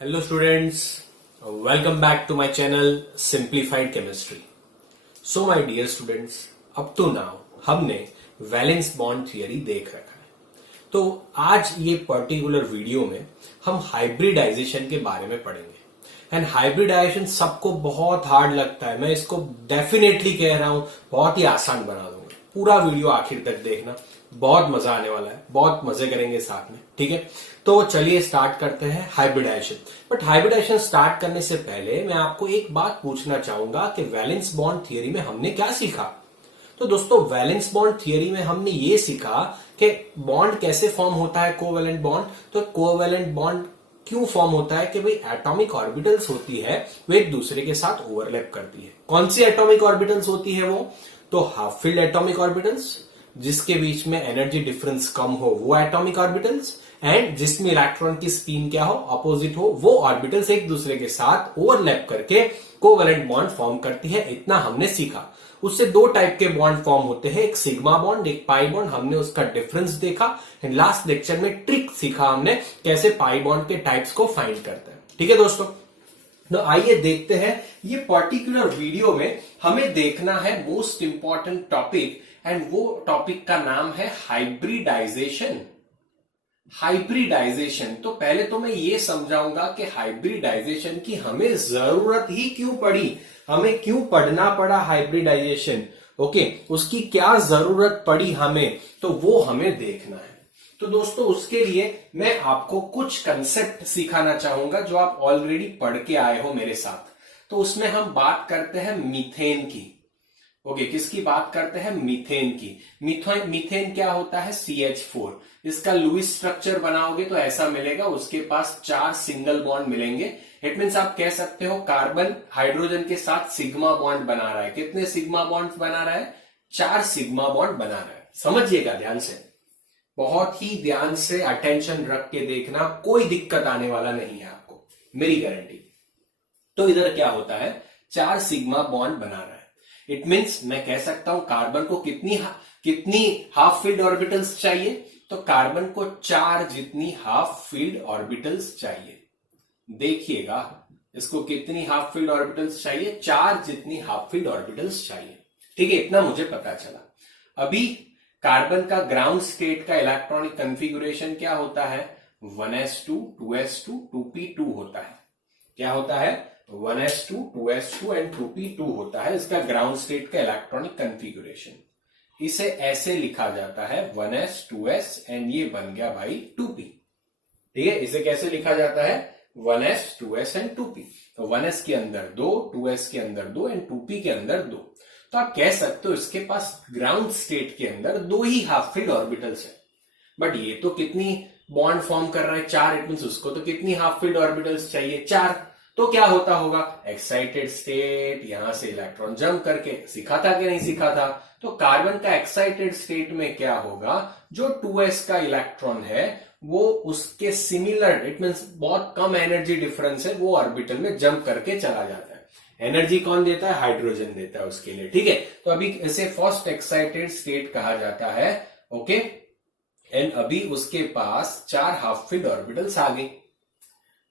Hello students, welcome back to my channel Simplified Chemistry. So my dear students, up to now हमने valence bond theory देख रखा है। तो आज ये पर्टिकुलर वीडियो में हम हाइब्रिडाइजेशन के बारे में पढ़ेंगे। एंड हाइब्रिडाइजेशन सबको बहुत हार्ड लगता है, मैं इसको डेफिनेटली कह रहा हूं बहुत ही आसान बना दूंगा। पूरा वीडियो आखिर तक देखना, बहुत मजा आने वाला है, बहुत मजे करेंगे साथ में, ठीक है। तो चलिए स्टार्ट करते हैं हाइब्रिडाइजेशन। बट हाइब्रिडाइजेशन स्टार्ट करने से पहले मैं आपको एक बात पूछना चाहूंगा कि वैलेंस बॉन्ड थियरी में हमने क्या सीखा। तो दोस्तों वैलेंस बॉन्ड थियरी में हमने ये सीखा कि बॉन्ड कैसे फॉर्म होता है, कोवैलेंट बॉन्ड। तो कोवैलेंट बॉन्ड क्यों फॉर्म होता है कि भाई एटॉमिक ऑर्बिटल्स होती है वो एक दूसरे के साथ ओवरलैप करती है। कौन सी एटॉमिक ऑर्बिटल्स होती है वो? तो हाफ फील्ड एटॉमिक ऑर्बिटल्स, जिसके बीच में एनर्जी डिफरेंस कम हो वो एटॉमिक ऑर्बिटल्स, एंड जिसमें इलेक्ट्रॉन की स्पिन क्या हो, अपोजिट हो, वो ऑर्बिटल्स एक दूसरे के साथ ओवरलैप करके कोवैलेंट बॉन्ड फॉर्म करती है। इतना हमने सीखा। उससे दो टाइप के बॉन्ड फॉर्म होते हैं, एक सिग्मा बॉन्ड, एक पाई बॉन्ड। हमने उसका डिफरेंस देखा एंड लास्ट लेक्चर में ट्रिक सीखा हमने कैसे पाई बॉन्ड के टाइप्स को फाइंड करते हैं। ठीक है दोस्तों, तो आइए देखते हैं ये पर्टिकुलर वीडियो में हमें देखना है मोस्ट इंपॉर्टेंट टॉपिक, एंड वो टॉपिक का नाम है हाइब्रिडाइजेशन। हाइब्रिडाइजेशन, तो पहले तो मैं ये समझाऊंगा कि हाइब्रिडाइजेशन की हमें जरूरत ही क्यों पड़ी, हमें क्यों पढ़ना पड़ा हाइब्रिडाइजेशन। ओके, उसकी क्या जरूरत पड़ी हमें, तो वो हमें देखना है। तो दोस्तों उसके लिए मैं आपको कुछ कंसेप्ट सिखाना चाहूंगा जो आप ऑलरेडी पढ़ के आए हो मेरे साथ। तो उसमें हम बात करते हैं मीथेन की। ओके, किसकी बात करते हैं? मीथेन की। मीथेन क्या होता है? CH4। इसका लुईस स्ट्रक्चर बनाओगे तो ऐसा मिलेगा, उसके पास 4 सिंगल बॉन्ड मिलेंगे। इट मीन्स आप कह सकते हो कार्बन हाइड्रोजन के साथ सिग्मा बॉन्ड बना रहा है। कितने सिग्मा बॉन्ड बना रहा है? 4 सिग्मा बॉन्ड बना रहा है। समझिएगा ध्यान से, बहुत ही ध्यान से अटेंशन रख के देखना, कोई दिक्कत आने वाला नहीं है आपको, मेरी गारंटी। तो इधर क्या होता है? 4 सिग्मा बॉन्ड बना रहा है। इट मीन्स मैं कह सकता हूं कार्बन को कितनी हाफ फील्ड ऑर्बिटल्स चाहिए? तो कार्बन को 4 जितनी हाफ फील्ड ऑर्बिटल्स चाहिए। देखिएगा, इसको कितनी हाफ फील्ड ऑर्बिटल्स चाहिए? 4 जितनी हाफ फील्ड ऑर्बिटल्स चाहिए। ठीक है, इतना मुझे पता चला। अभी कार्बन का ग्राउंड स्टेट का इलेक्ट्रॉनिक कॉन्फ़िगरेशन क्या होता है? 1s2 2s2 2p2 होता है। क्या होता है? 1s2 2s2 एंड 2p2 होता है इसका ग्राउंड स्टेट का इलेक्ट्रॉनिक कॉन्फ़िगरेशन। इसे ऐसे लिखा जाता है 1s 2s एंड ये बन गया भाई 2p। ठीक है, इसे कैसे लिखा जाता है? 1s 2s and 2p। तो 1s के अंदर 2, 2s के अंदर 2 एंड 2p के अंदर 2। तो आप कह सकते हो इसके पास ग्राउंड स्टेट के अंदर 2 ही हाफ फील्ड ऑर्बिटल्स है। बट ये तो कितनी बॉन्ड फॉर्म कर रहा है? 4। इट मींस उसको तो कितनी हाफ फील्ड ऑर्बिटल्स चाहिए? 4। तो क्या होता होगा? एक्साइटेड स्टेट, यहां से इलेक्ट्रॉन जंप करके, सीखा था कि नहीं सीखा था? तो कार्बन का एक्साइटेड स्टेट में क्या होगा? जो 2s का इलेक्ट्रॉन है वो उसके सिमिलर, इट मींस बहुत कम एनर्जी डिफरेंस है, वो ऑर्बिटल में जंप करके चला जाता है। एनर्जी कौन देता है? हाइड्रोजन देता है उसके लिए। ठीक है, तो अभी इसे फर्स्ट एक्साइटेड स्टेट कहा जाता है। ओके, एंड अभी उसके पास 4 हाफ फील्ड ऑर्बिटल्स आ गई।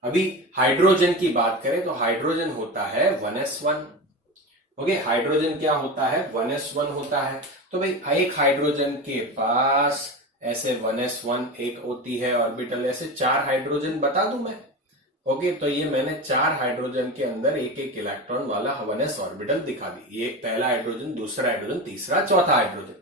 अभी हाइड्रोजन की बात करें तो हाइड्रोजन होता है 1s1। ओके, हाइड्रोजन क्या होता है? 1s1 होता है। तो भाई एक हाइड्रोजन के पास ऐसे 1s1 एक होती है ऑर्बिटल, ऐसे 4 हाइड्रोजन बता दूं मैं। ओके, तो ये मैंने 4 हाइड्रोजन के अंदर एक एक इलेक्ट्रॉन वाला 1s ऑर्बिटल दिखा दी। ये पहला हाइड्रोजन, दूसरा हाइड्रोजन, तीसरा, चौथा हाइड्रोजन।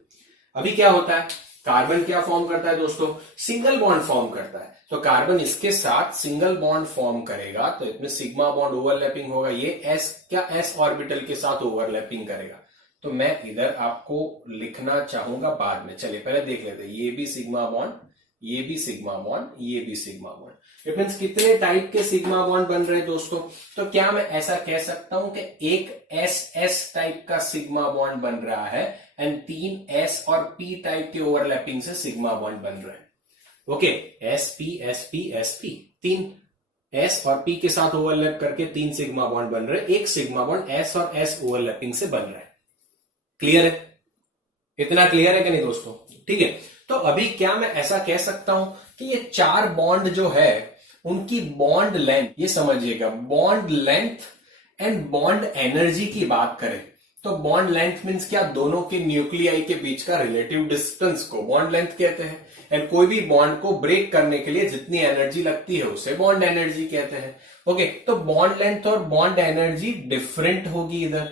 अभी क्या होता है? कार्बन क्या फॉर्म करता है दोस्तों? सिंगल बॉन्ड फॉर्म करता है। तो कार्बन इसके साथ सिंगल बॉन्ड फॉर्म करेगा, तो इसमें सिग्मा बॉन्ड ओवरलैपिंग होगा। ये s ऑर्बिटल के साथ ओवरलैपिंग करेगा। तो मैं इधर आपको लिखना चाहूंगा बाद में, चलिए पहले देख लेते हैं। ये भी सिग्मा बॉन्ड, ये भी सिग्मा बॉन्ड, ये भी सिग्मा बॉन्ड। इट मींस कितने टाइप के सिग्मा बॉन्ड बन रहे हैं दोस्तों? तो क्या मैं ऐसा कह सकता हूं कि एक SS टाइप का सिग्मा बॉन्ड बन रहा है एंड 3 S और P टाइप के ओवरलैपिंग से सिग्मा बॉन्ड बन रहे हैं। Okay, SP SP SP, 3 S और P के साथ ओवरलैप करके 3 सिग्मा बॉन्ड बन रहे हैं। एक सिग्मा बॉन्ड S और S ओवरलैपिंग से बन रहा है। क्लियर है? इतना क्लियर है कि नहीं दोस्तों? ठीक है, तो अभी क्या मैं ऐसा कह सकता हूं कि ये 4 बॉन्ड जो है उनकी बॉन्ड लेंथ, ये समझिएगा, bond length and bond energy की बात करें तो बॉन्ड लेंथ मींस क्या, दोनों के न्यूक्लियाई के बीच का रिलेटिव डिस्टेंस को बॉन्ड लेंथ कहते हैं। एंड कोई भी बॉन्ड को ब्रेक करने के लिए जितनी एनर्जी लगती है उसे बॉन्ड एनर्जी कहते हैं। ओके, तो बॉन्ड लेंथ और बॉन्ड एनर्जी डिफरेंट होगी इधर।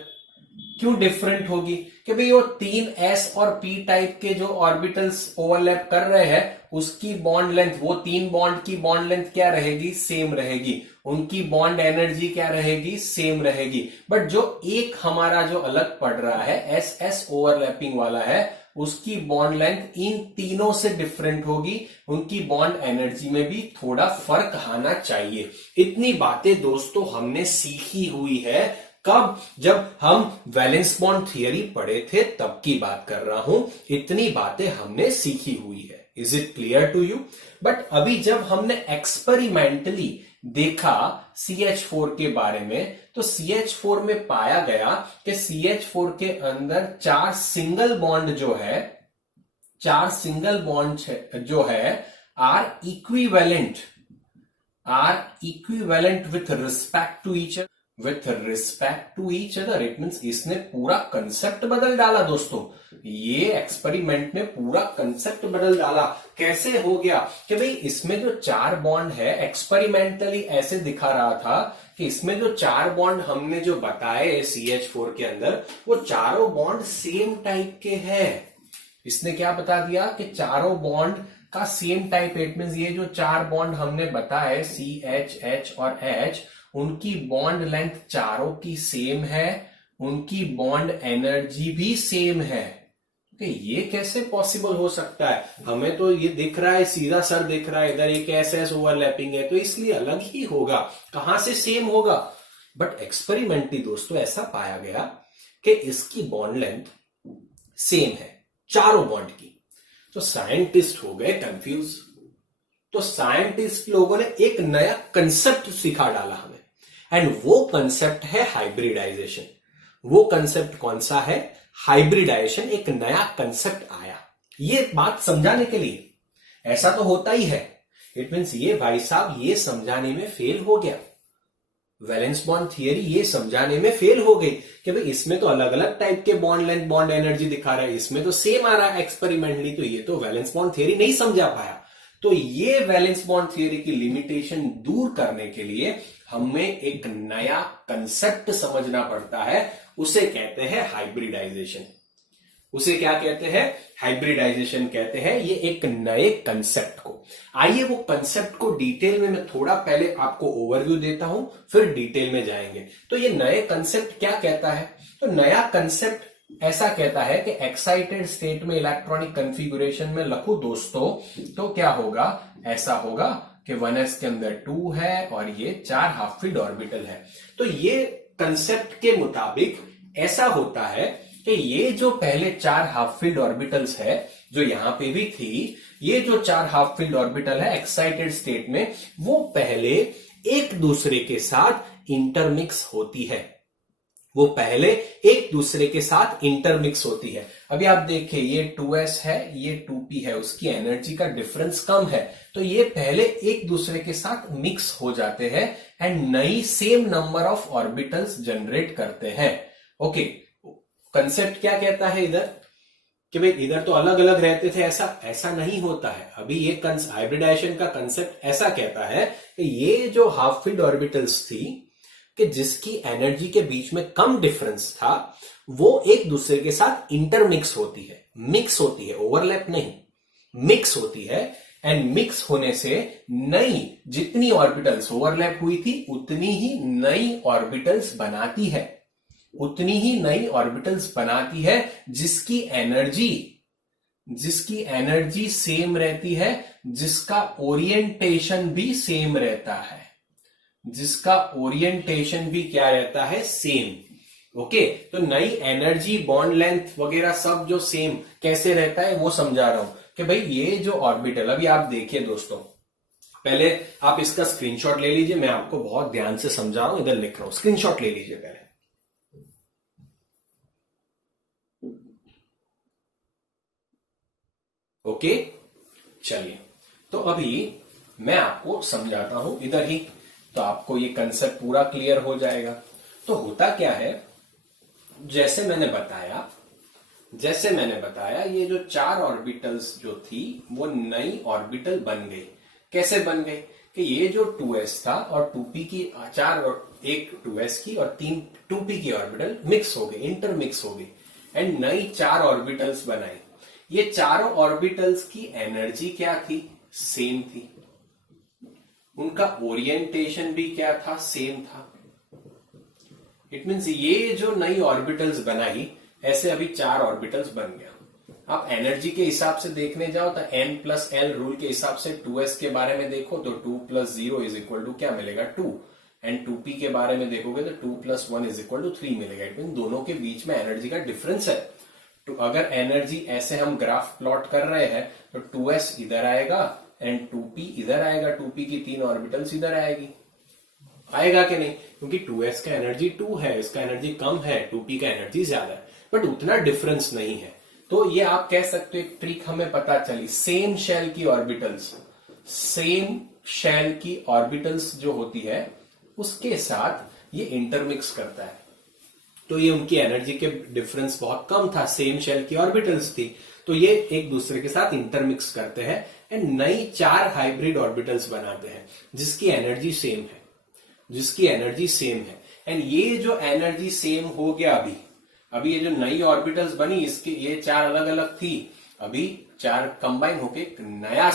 क्यों डिफरेंट होगी? कि भाई वो 3s और p टाइप के जो ऑर्बिटल्स ओवरलैप कर रहे हैं उसकी बॉन्ड लेंथ, वो 3 बॉन्ड की बॉन्ड लेंथ क्या रहेगी, सेम रहेगी। उनकी बॉन्ड एनर्जी क्या रहेगी, सेम रहेगी। बट जो एक हमारा जो अलग पड़ रहा है ss ओवरलैपिंग वाला है, उसकी बॉन्ड लेंथ इन तीनों से डिफरेंट होगी। उनकी बॉन्ड एनर्जी में भी थोड़ा फर्क आना चाहिए। इतनी बातें दोस्तों हमने सीखी हुई है। कब? जब हम वैलेंस बॉन्ड थियरी पढ़े थे तब की बात कर रहा हूं। इतनी बातें हमने सीखी हुई है। Is it clear to you? But अभी जब हमने एक्सपेरिमेंटली देखा CH4 के बारे में, तो CH4 में पाया गया कि CH4 के अंदर 4 सिंगल बॉन्ड जो है, 4 सिंगल बॉन्ड जो है are equivalent with respect to each other. With respect to each other it means इसने पूरा कंसेप्ट बदल डाला दोस्तों। ये एक्सपेरिमेंट ने पूरा कंसेप्ट बदल डाला। कैसे हो गया? कि भाई इसमें जो 4 बॉन्ड है, एक्सपेरिमेंटली ऐसे दिखा रहा था कि इसमें जो 4 बॉन्ड हमने जो बताए CH4 के अंदर, वो चारों बॉन्ड सेम टाइप के हैं। इसने क्या बता दिया कि चारों बॉन्ड का सेम टाइप। इट मीन्स ये जो 4 बॉन्ड हमने बताए CH, H और H, उनकी बॉन्ड लेंथ चारों की सेम है, उनकी बॉन्ड एनर्जी भी सेम है। तो ये कैसे पॉसिबल हो सकता है? हमें तो ये दिख रहा है, सीधा सर दिख रहा है, इधर एक SS ओवरलैपिंग है, तो इसलिए अलग ही होगा। कहां से सेम होगा? बट एक्सपेरिमेंटली दोस्तों ऐसा पाया गया कि इसकी बॉन्ड लेंथ सेम है चारों बॉन्ड की। तो साइंटिस्ट हो गए कंफ्यूज। तो साइंटिस्ट लोगों ने एक नया कंसेप्ट सिखा डाला हमें, एंड वो कंसेप्ट है हाइब्रिडाइजेशन। वो कंसेप्ट कौन सा है? हाइब्रिडाइजेशन। एक नया कंसेप्ट आया ये बात समझाने के लिए। ऐसा तो होता ही है। इट मीन्स ये भाई साहब ये समझाने में फेल हो गया। वैलेंस बॉन्ड थियरी ये समझाने में फेल हो गई कि भाई इसमें तो अलग अलग टाइप के बॉन्ड लेंथ बॉन्ड एनर्जी दिखा रहा है, इसमें तो सेम आ रहा है एक्सपेरिमेंटली, तो ये तो वैलेंस बॉन्ड थियरी नहीं समझा पाया। तो ये वैलेंस बॉन्ड थियरी की लिमिटेशन दूर करने के लिए हमें एक नया कंसेप्ट समझना पड़ता है। उसे कहते हैं हाइब्रिडाइजेशन। उसे क्या कहते हैं? हाइब्रिडाइजेशन कहते हैं ये एक नए कंसेप्ट को। आइए वो कंसेप्ट को डिटेल में मैं थोड़ा पहले आपको ओवरव्यू देता हूं, फिर डिटेल में जाएंगे। तो ये नए कंसेप्ट क्या कहता है? तो नया कंसेप्ट ऐसा कहता है कि एक्साइटेड स्टेट में इलेक्ट्रॉनिक कॉन्फ़िगरेशन में लिखूं दोस्तों तो क्या होगा? ऐसा होगा कि 1s के अंदर 2 है और ये 4 हाफ फील्ड ऑर्बिटल है। तो ये कंसेप्ट के मुताबिक ऐसा होता है कि ये जो पहले 4 हाफ फील्ड ऑर्बिटल्स है, जो यहां पे भी थी, ये जो 4 हाफ फील्ड ऑर्बिटल है एक्साइटेड स्टेट में, वो पहले एक दूसरे के साथ इंटरमिक्स होती है। वो पहले एक दूसरे के साथ इंटरमिक्स होती है। अभी आप देखिए ये 2s है, ये 2p है, उसकी एनर्जी का डिफरेंस कम है, तो ये पहले एक दूसरे के साथ मिक्स हो जाते हैं एंड नई same number of orbitals generate करते हैं। ओके, कंसेप्ट क्या कहता है इधर कि भाई इधर तो अलग अलग रहते थे, ऐसा नहीं होता है। अभी ये हाइब्रिडाइजेशन का कंसेप्ट ऐसा कहता है कि ये जो हाफ फील्ड ऑर्बिटल्स थी कि जिसकी एनर्जी के बीच में कम डिफरेंस था, वो एक दूसरे के साथ इंटरमिक्स होती है, मिक्स होती है, ओवरलैप नहीं, मिक्स होती है। एंड मिक्स होने से नई जितनी ऑर्बिटल्स ओवरलैप हुई थी उतनी ही नई ऑर्बिटल्स बनाती है, उतनी ही नई ऑर्बिटल्स बनाती है जिसकी एनर्जी सेम रहती है, जिसका ओरिएंटेशन भी सेम रहता है, जिसका ओरिएंटेशन भी क्या रहता है? सेम। ओके, तो नई एनर्जी बॉन्ड लेंथ वगैरह सब जो सेम कैसे रहता है वो समझा रहा हूं कि भाई ये जो ऑर्बिटल, अभी आप देखिए दोस्तों, पहले आप इसका स्क्रीनशॉट ले लीजिए, मैं आपको बहुत ध्यान से समझा रहा हूं, इधर लिख रहा हूं, स्क्रीनशॉट ले लीजिए पहले। ओके, चलिए, तो अभी मैं आपको समझाता हूं इधर ही, तो आपको ये कंसेप्ट पूरा क्लियर हो जाएगा। तो होता क्या है, जैसे मैंने बताया ये जो 4 ऑर्बिटल्स जो थी वो नई ऑर्बिटल बन गई। कैसे बन गई कि ये जो 2s था और 2p की एक 2s की और 3 2p की ऑर्बिटल मिक्स हो गई, इंटरमिक्स हो गई एंड नई 4 ऑर्बिटल्स बनाई। ये चारों ऑर्बिटल्स की एनर्जी क्या थी? सेम थी। उनका ओरिएंटेशन भी क्या था? सेम था। इट मीन्स ये जो नई ऑर्बिटल्स बनाई, ऐसे अभी 4 ऑर्बिटल्स बन गया। आप एनर्जी के हिसाब से देखने जाओ तो n+l रूल के हिसाब से 2s के बारे में देखो तो 2 + 0 = क्या मिलेगा? 2। एंड 2p के बारे में देखोगे तो 2 + 1 = 3 मिलेगा। इट मीन दोनों के बीच में एनर्जी का डिफरेंस है। तो अगर एनर्जी ऐसे हम ग्राफ प्लॉट कर रहे हैं तो 2s इधर आएगा एंड 2p इधर आएगा, 2p की 3 ऑर्बिटल्स इधर आएगी। आएगा कि नहीं? क्योंकि 2s का एनर्जी 2 है, इसका एनर्जी कम है, 2p का एनर्जी ज्यादा है, बट उतना डिफरेंस नहीं है। तो ये आप कह सकते हो एक ट्रिक हमें पता चली। सेम शेल की ऑर्बिटल्स जो होती है उसके साथ ये इंटरमिक्स करता है। तो ये उनकी एनर्जी के डिफरेंस बहुत कम था, सेम शेल की ऑर्बिटल्स थी, तो ये एक दूसरे के साथ इंटरमिक्स करते हैं एंड नई 4 हाइब्रिड ऑर्बिटल्स बनाते हैं जिसकी एनर्जी सेम है। एंड ये जो एनर्जी सेम हो गया, अभी ये जो नई ऑर्बिटल्स बनी, इसके ये 4 अलग अलग थी, अभी 4 कंबाइन होके एक नया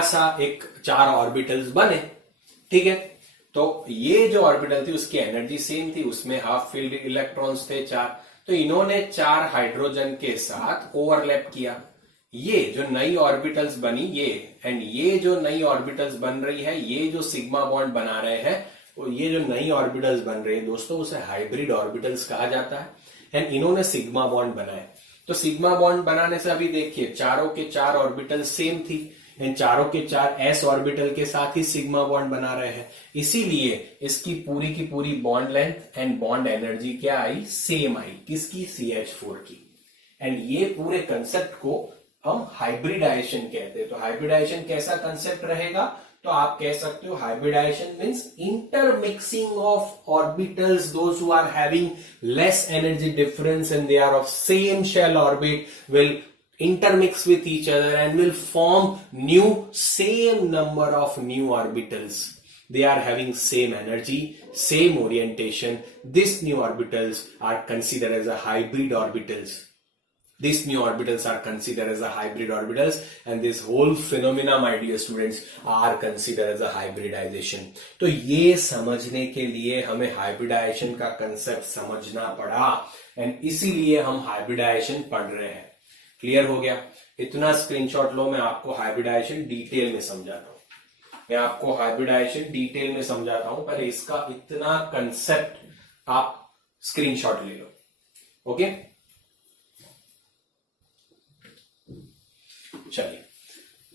सा एक 4 ऑर्बिटल्स बने। ठीक है, तो ये जो ऑर्बिटल थी उसकी एनर्जी सेम थी, उसमें हाफ फील्ड इलेक्ट्रॉन्स थे 4, तो इन्होंने 4 हाइड्रोजन के साथ ओवरलैप किया। ये जो नई ऑर्बिटल्स बनी ये जो नई ऑर्बिटल्स बन रही है, ये जो सिग्मा बॉन्ड बना रहे हैं, तो ये जो नई ऑर्बिटल्स बन रही है दोस्तों, उसे हाइब्रिड ऑर्बिटल्स कहा जाता है। एंड इन्होंने सिग्मा बॉन्ड बनाए। तो सिग्मा बॉन्ड बनाने से अभी देखिए चारों के 4 ऑर्बिटल सेम थी, इन चारों के 4 s ऑर्बिटल के साथ ही सिग्मा बॉन्ड बना रहे हैं, इसीलिए इसकी पूरी की पूरी bond length and bond energy क्या आई? सेम आई। किसकी? CH4 की। एंड ये पूरे कंसेप्ट को हम हाइब्रिडाइजेशन कहते हैं। तो हाइब्रिडाइजेशन कैसा कंसेप्ट रहेगा? तो आप कह सकते हो hybridisation means intermixing of orbitals those who are having less energy difference and they are of same shell orbit will intermix with each other and will form same number of new orbitals. They are having same energy, same orientation. These new orbitals are considered as a hybrid orbitals. And this whole phenomena, my dear students, are considered as a hybridization. तो ये समझने के लिए हमें hybridization का concept समझना पड़ा and इसीलिए हम hybridization पढ़ रहे हैं। क्लियर हो गया? इतना स्क्रीनशॉट लो, मैं आपको हाइब्रिडाइजेशन डिटेल में समझाता हूं। पहले इसका इतना कंसेप्ट आप स्क्रीनशॉट ले लो। ओके, चलिए,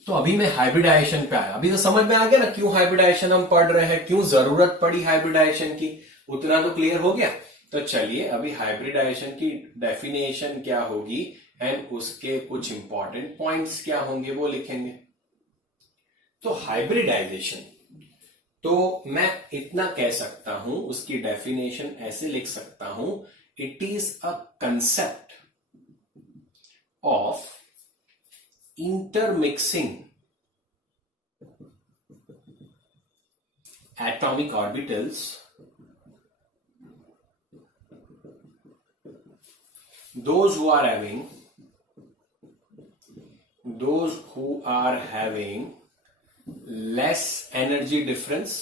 तो अभी मैं हाइब्रिडाइजेशन पे आया। अभी तो समझ में आ गया ना क्यों हाइब्रिडाइजेशन हम पढ़ रहे हैं, क्यों जरूरत पड़ी हाइब्रिडाइजेशन की, उतना तो क्लियर हो गया। तो चलिए अभी हाइब्रिडाइजेशन की डेफिनेशन क्या होगी एंड उसके कुछ इंपॉर्टेंट पॉइंट्स क्या होंगे वो लिखेंगे। तो हाइब्रिडाइजेशन, तो मैं इतना कह सकता हूं, उसकी डेफिनेशन ऐसे लिख सकता हूं, it is a concept of intermixing atomic orbitals those who are having less energy difference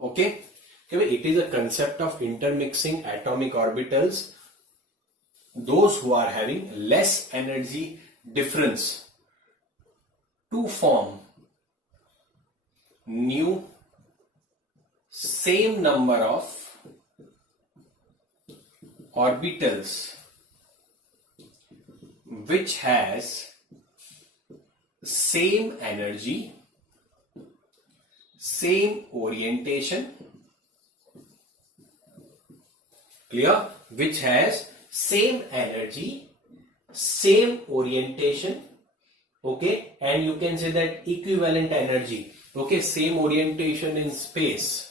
okay, it is a concept of intermixing atomic orbitals those who are having less energy difference to form new same number of orbitals which has same energy, same orientation, clear, which has same energy, same orientation, okay, and you can say that equivalent energy, okay, same orientation in space.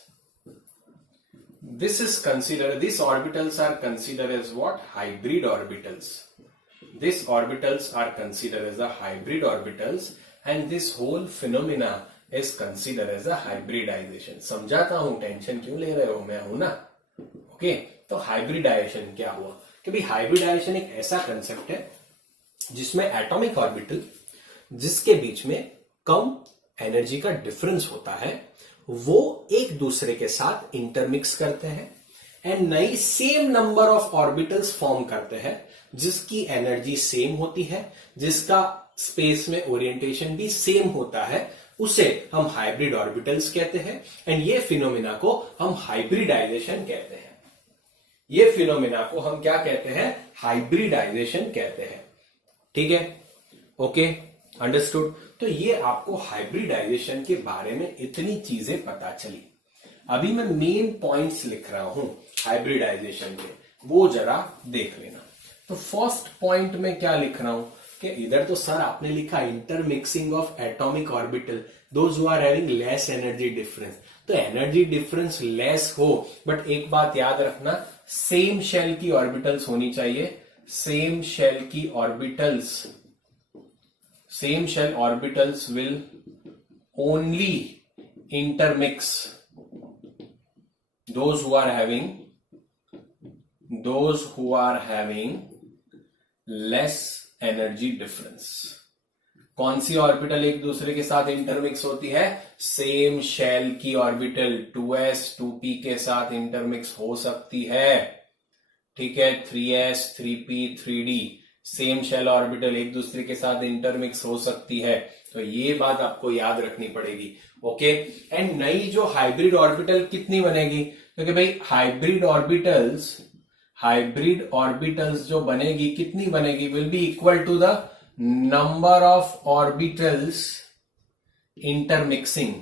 This is considered, these orbitals are considered as what? Hybrid orbitals. These orbitals are considered as the hybrid orbitals, and this whole phenomena is considered as a hybridization. समझाता हूं, tension क्यों ले रहे हो, मैं हूं ना, okay. तो हाइब्रिडाइजेशन क्या हुआ कि भाई हाइब्रिडाइजेशन एक ऐसा कंसेप्ट है जिसमें एटॉमिक ऑर्बिटल जिसके बीच में कम एनर्जी का डिफरेंस होता है वो एक दूसरे के साथ इंटरमिक्स करते हैं एंड नई same number of orbitals form करते हैं जिसकी एनर्जी सेम होती है, जिसका स्पेस में ओरिएंटेशन भी सेम होता है, उसे हम हाइब्रिड ऑर्बिटल्स कहते हैं। एंड ये फिनोमिना को हम हाइब्रिडाइजेशन कहते हैं। ये फिनोमिना को हम क्या कहते हैं? हाइब्रिडाइजेशन कहते हैं। ठीक है, ओके, अंडरस्टूड। तो ये आपको हाइब्रिडाइजेशन के बारे में इतनी चीजें पता चली। अभी मैं मेन पॉइंट्स लिख रहा हूं हाइब्रिडाइजेशन के, वो जरा देख लेना। तो फर्स्ट पॉइंट में क्या लिख रहा हूं कि इधर तो सर आपने लिखा intermixing of atomic orbital those who are having less energy difference. तो एनर्जी डिफरेंस लेस हो, बट एक बात याद रखना, सेम शेल की ऑर्बिटल्स होनी चाहिए। सेम शेल की orbitals, same shell orbitals will only intermix those who are having less energy difference। कौन सी ऑर्बिटल एक दूसरे के साथ इंटरमिक्स होती है? सेम शेल की ऑर्बिटल 2s 2p के साथ इंटरमिक्स हो सकती है। ठीक है, 3s 3p 3d same shell orbital एक दूसरे के साथ इंटरमिक्स हो सकती है। तो ये बात आपको याद रखनी पड़ेगी, ओके। एंड नई जो हाइब्रिड ऑर्बिटल कितनी बनेगी? क्योंकि भाई हाइब्रिड ऑर्बिटल्स जो बनेगी कितनी बनेगी? Will be equal to the number of orbitals intermixing.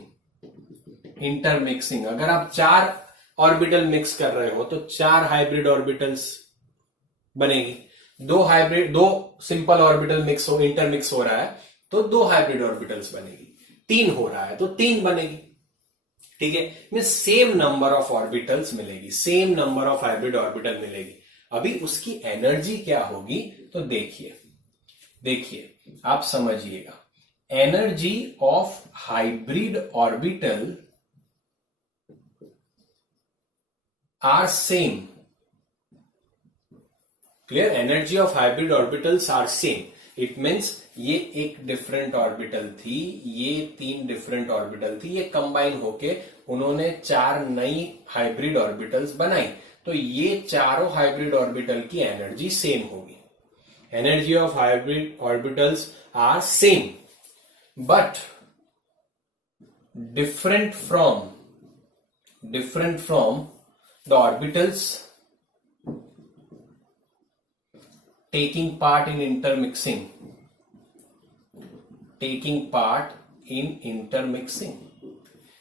अगर आप 4 ऑर्बिटल मिक्स कर रहे हो तो 4 हाइब्रिड ऑर्बिटल्स बनेगी। 2 सिंपल ऑर्बिटल इंटरमिक्स हो रहा है तो 2 हाइब्रिड ऑर्बिटल्स बनेगी। 3 हो रहा है तो 3 बनेगी। ठीक है, mean same number of orbitals मिलेगी, same number of hybrid orbital मिलेगी। अभी उसकी एनर्जी क्या होगी तो देखिए आप समझिएगा। Energy of hybrid orbital are same. Clear? Energy of hybrid orbitals are same. It means ये एक डिफरेंट ऑर्बिटल थी, ये 3 डिफरेंट ऑर्बिटल थी, ये कंबाइन होके उन्होंने 4 नई हाइब्रिड ऑर्बिटल्स बनाई। तो ये चारों हाइब्रिड ऑर्बिटल की एनर्जी सेम होगी। Energy of hybrid orbitals are same but different from the orbitals taking part in intermixing।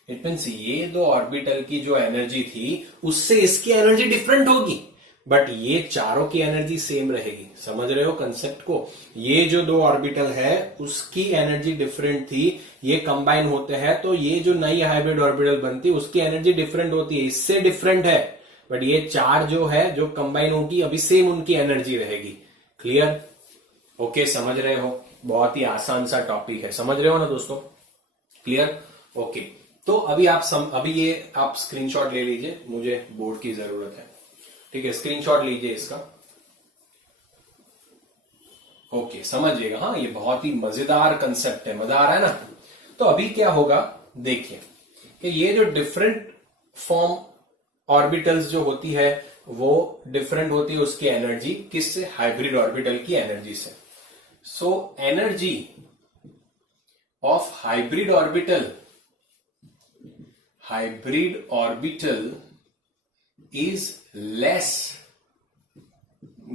It means ये 2 ऑर्बिटल की जो एनर्जी थी उससे इसकी एनर्जी डिफरेंट होगी, बट ये चारों की एनर्जी सेम रहेगी। समझ रहे हो कंसेप्ट को? ये जो 2 ऑर्बिटल है उसकी एनर्जी डिफरेंट थी, ये कंबाइन होते हैं तो ये जो नई हाइब्रिड ऑर्बिटल बनती है उसकी एनर्जी डिफरेंट होती है, इससे डिफरेंट है। बट ये 4 जो है जो कंबाइन होगी अभी सेम उनकी एनर्जी रहेगी। क्लियर? ओके, समझ रहे हो? बहुत ही आसान सा टॉपिक है, समझ रहे हो ना दोस्तों? क्लियर? ओके, तो अभी ये आप स्क्रीनशॉट ले लीजिए, मुझे बोर्ड की जरूरत है। ठीक है, स्क्रीनशॉट लीजिए इसका। ओके, समझिएगा। हाँ, ये बहुत ही मजेदार कंसेप्ट है, मजा आ रहा है ना? तो अभी क्या होगा देखिए कि ये जो डिफरेंट फॉर्म ऑर्बिटल्स जो होती है वो डिफरेंट होती है उसकी एनर्जी किससे? हाइब्रिड ऑर्बिटल की एनर्जी से। So energy of hybrid orbital is less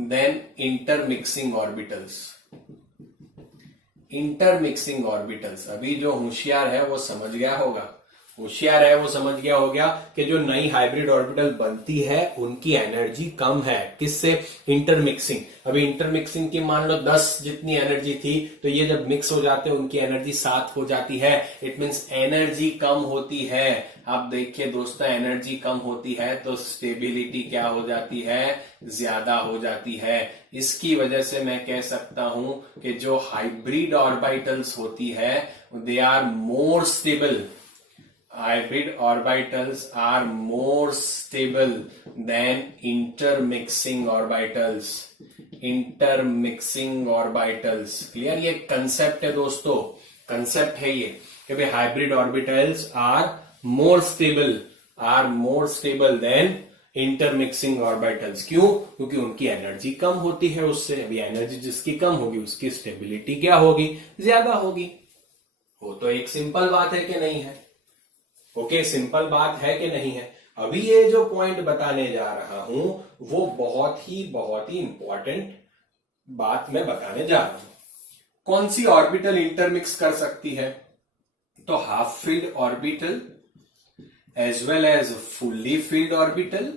than intermixing orbitals. अभी जो होशियार है वो समझ गया होगा। होशियार है वो समझ गया होगा कि जो नई हाइब्रिड ऑर्बिटल बनती है उनकी एनर्जी कम है। किससे? इंटरमिक्सिंग। अभी इंटरमिक्सिंग की मान लो 10 जितनी एनर्जी थी, तो ये जब मिक्स हो जाते हैं उनकी एनर्जी 7 हो जाती है। इट मीन्स एनर्जी कम होती है। आप देखिए दोस्तों, एनर्जी कम होती है तो स्टेबिलिटी क्या हो जाती है? ज्यादा हो जाती है। इसकी वजह से मैं कह सकता हूं कि जो हाइब्रिड ऑर्बिटल्स होती है they are more stable. Hybrid orbitals are more stable than intermixing orbitals. Intermixing orbitals. Clear? ये कंसेप्ट है दोस्तों, कंसेप्ट है ये कि भाई hybrid orbitals are more stable than intermixing orbitals. क्यों? क्योंकि उनकी एनर्जी कम होती है उससे। अभी एनर्जी जिसकी कम होगी उसकी स्टेबिलिटी क्या होगी? ज्यादा होगी। वो तो एक सिंपल बात है कि नहीं है? ओके, सिंपल बात है कि नहीं है? अभी ये जो पॉइंट बताने जा रहा हूं वो बहुत ही इंपॉर्टेंट बात मैं बताने जा रहा हूं। कौन सी ऑर्बिटल इंटरमिक्स कर सकती है? तो half filled orbital as well as fully filled orbital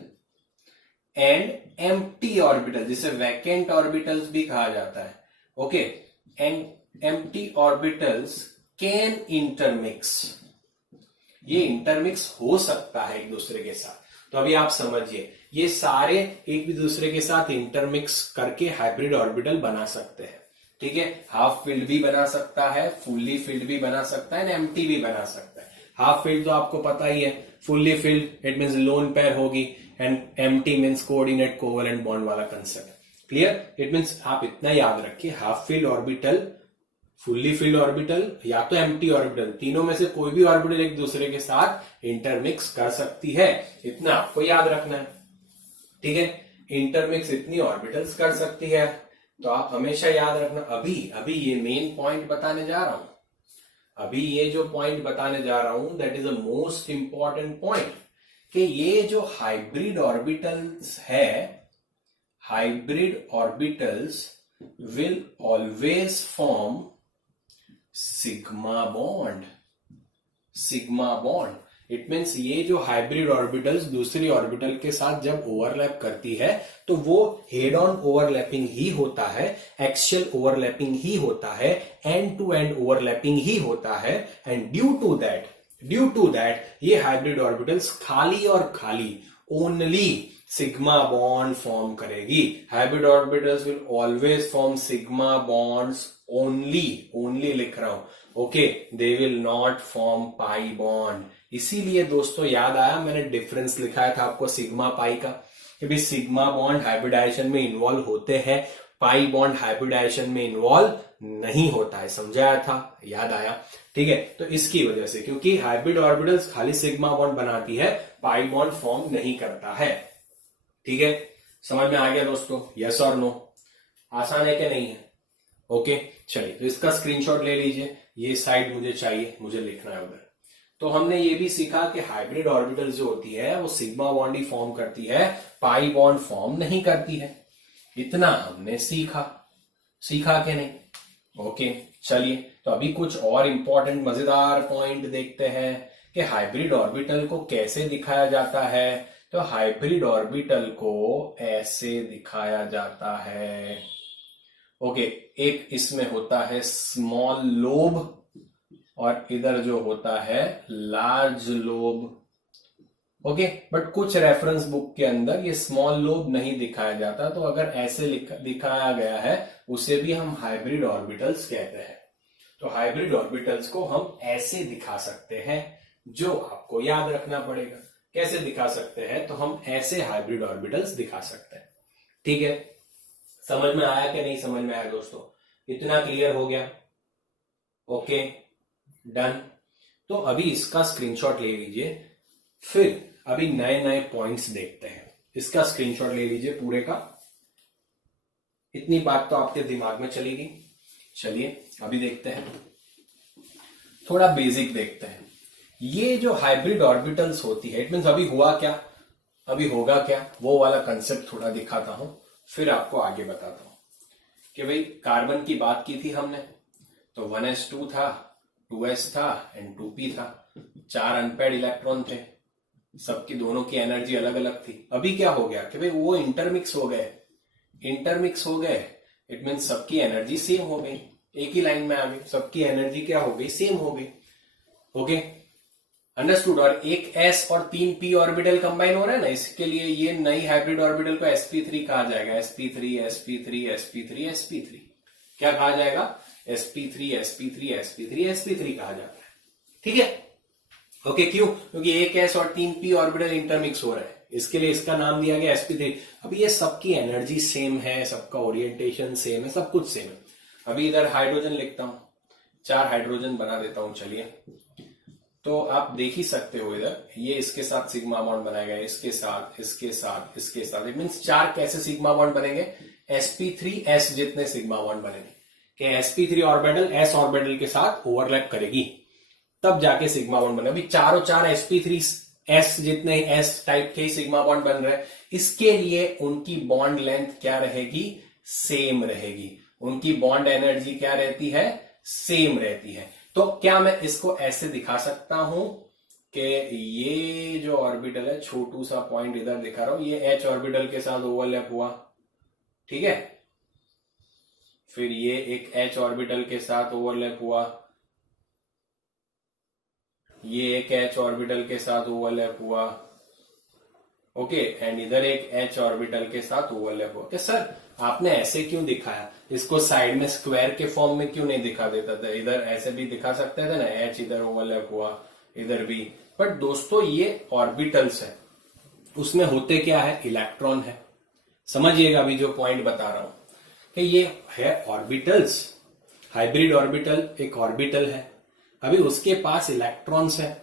and empty orbital, जिसे वैकेंट ऑर्बिटल्स भी कहा जाता है। Okay, and empty orbitals can intermix. ये इंटरमिक्स हो सकता है एक दूसरे के साथ। तो अभी आप समझिए, ये सारे एक भी दूसरे के साथ इंटरमिक्स करके हाइब्रिड ऑर्बिटल बना सकते हैं। ठीक है, हाफ फील्ड भी बना सकता है, फुल्ली फील्ड भी बना सकता है, एम्प्टी भी बना सकता है। हाफ फील्ड तो आपको पता ही है, fully filled it means lone pair होगी, and empty means coordinate covalent bond वाला कंसेप्ट। क्लियर? इट मीन्स आप इतना याद रखिए, half filled orbital, fully filled orbital या तो एम्प्टी ऑर्बिटल, तीनों में से कोई भी ऑर्बिटल एक दूसरे के साथ इंटरमिक्स कर सकती है। इतना आपको याद रखना है। ठीक है, इंटरमिक्स इतनी ऑर्बिटल्स कर सकती है, तो आप हमेशा याद रखना। अभी ये मेन पॉइंट बताने जा रहा हूं। अभी ये जो पॉइंट बताने जा रहा हूं that is the most important point, कि ये जो हाइब्रिड ऑर्बिटल्स है, hybrid orbitals will always form sigma bond. Sigma bond it means ये जो हाइब्रिड ऑर्बिटल्स दूसरी ऑर्बिटल के साथ जब ओवरलैप करती है तो वो हेड ऑन ओवरलैपिंग ही होता है, एक्सियल ओवरलैपिंग ही होता है, एंड टू एंड ओवरलैपिंग ही होता है। एंड ड्यू टू दैट ये हाइब्रिड ऑर्बिटल्स खाली और खाली ओनली सिग्मा बॉन्ड फॉर्म करेगी। Hybrid orbitals will always form sigma bonds only लिख रहा हूं। Okay, they will not form pi bond. इसीलिए दोस्तों याद आया, मैंने डिफरेंस लिखाया था आपको सिग्मा पाई का, कि भाई सिग्मा बॉन्ड हाइब्रिडाइजेशन में इन्वॉल्व होते हैं, पाई बॉन्ड हाइब्रिडाइजेशन में इन्वॉल्व नहीं होता है। समझाया था, याद आया? ठीक है, तो इसकी वजह से, क्योंकि हाइब्रिड ऑर्बिटल्स खाली सिग्मा बॉन्ड बनाती है, पाई बॉन्ड फॉर्म नहीं करता है। ठीक है, समझ में आ गया दोस्तों? यस और नो? आसान है कि नहीं है? ओके, चलिए, तो इसका स्क्रीनशॉट ले लीजिए। ये साइड मुझे चाहिए, मुझे लिखना है उधर। तो हमने ये भी सीखा कि हाइब्रिड ऑर्बिटल जो होती है वो सिग्मा बॉन्ड ही फॉर्म करती है, पाई बॉन्ड फॉर्म नहीं करती है। इतना हमने सीखा कि नहीं? ओके, चलिए, तो अभी कुछ और इंपॉर्टेंट मजेदार पॉइंट देखते हैं कि हाइब्रिड ऑर्बिटल को कैसे दिखाया जाता है। तो हाइब्रिड ऑर्बिटल को ऐसे दिखाया जाता है। ओके, एक इसमें होता है स्मॉल लोब और इधर जो होता है लार्ज लोब। ओके, बट कुछ रेफरेंस बुक के अंदर ये स्मॉल लोब नहीं दिखाया जाता, तो अगर ऐसे दिखाया गया है उसे भी हम हाइब्रिड ऑर्बिटल्स कहते हैं। तो हाइब्रिड ऑर्बिटल्स को हम ऐसे दिखा सकते हैं, जो आपको याद रखना पड़ेगा। कैसे दिखा सकते हैं? तो हम ऐसे हाइब्रिड ऑर्बिटल्स दिखा सकते हैं। ठीक है, समझ में आया कि नहीं समझ में आया दोस्तों? इतना क्लियर हो गया? Okay, done. तो अभी इसका स्क्रीनशॉट ले लीजिए, फिर अभी नए नए पॉइंट्स देखते हैं। इसका स्क्रीनशॉट ले लीजिए पूरे का। इतनी बात तो आपके दिमाग में चलेगी। चलिए अभी देखते हैं, थोड़ा बेसिक देखते हैं। ये जो हाइब्रिड ऑर्बिटल्स होती है, इट मीन्स अभी हुआ क्या, अभी होगा क्या, वो वाला कंसेप्ट थोड़ा दिखाता हूं, फिर आपको आगे बताता हूं। कि भाई कार्बन की बात की थी हमने, तो 1s2 था, 2s था एंड 2p था, 4 अनपेड इलेक्ट्रॉन थे, सबकी दोनों की एनर्जी अलग अलग थी। अभी क्या हो गया कि भाई वो इंटरमिक्स हो गए, इट मीन सबकी एनर्जी सेम हो गई, एक ही लाइन में आ गई, सबकी एनर्जी क्या हो गई, सेम हो गई। Okay, understood. और एक s और 3 p ऑर्बिटल कंबाइन हो रहा है ना, इसके लिए ये नई हाइब्रिड ऑर्बिटल को sp3 कहा जाएगा, sp3 sp3 sp3 sp3 क्या कहा जाएगा, sp3 sp3 sp3 sp3 कहा जाता है। ठीक है, ओके, क्यों, क्योंकि एक s और 3 p ऑर्बिटल इंटरमिक्स हो रहा है, इसके लिए इसका नाम दिया गया sp3। अभी ये सबकी एनर्जी सेम है, सबका ओरिएंटेशन सेम है, सब कुछ सेम है। अभी इधर हाइड्रोजन लिखता हूं, 4 हाइड्रोजन बना देता हूं, चलिए। तो आप देख ही सकते हो इधर, ये इसके साथ सिग्मा बॉन्ड बनाएगा, इसके साथ, इसके साथ, इसके साथ, इट मीन्स 4 कैसे सिग्मा बॉन्ड बनेंगे, sp3s जितने सिग्मा बॉन्ड बनेंगे, कि sp3 ऑर्बिटल s ऑर्बिटल के साथ ओवरलैप करेगी, तब जाके सिग्मा बॉन्ड बने। अभी चारों 4 sp3s जितने s टाइप के सिग्मा बॉन्ड बन रहे हैं, इसके लिए उनकी बॉन्ड लेंथ क्या रहेगी, सेम रहेगी, उनकी बॉन्ड एनर्जी क्या रहती है, सेम रहती है। तो क्या मैं इसको ऐसे दिखा सकता हूं कि ये जो ऑर्बिटल है, छोटू सा पॉइंट इधर दिखा रहा हूं, ये h ऑर्बिटल के साथ ओवरलैप हुआ, ठीक है, फिर ये एक h ऑर्बिटल के साथ ओवरलैप हुआ, ये एक h ऑर्बिटल के साथ ओवरलैप हुआ, ओके, एंड इधर एक h ऑर्बिटल के साथ ओवरलैप हुआ। कि सर आपने ऐसे क्यों दिखाया, इसको साइड में स्क्वायर के फॉर्म में क्यों नहीं दिखा देता था, इधर ऐसे भी दिखा सकते थे ना, h इधर ओवरलैप हुआ, इधर भी। बट दोस्तों ये ऑर्बिटल्स है, उसमें होते क्या है, इलेक्ट्रॉन है। समझिएगा अभी जो पॉइंट बता रहा हूं कि ये है ऑर्बिटल्स, हाइब्रिड ऑर्बिटल एक ऑर्बिटल है, अभी उसके पास इलेक्ट्रॉन्स है,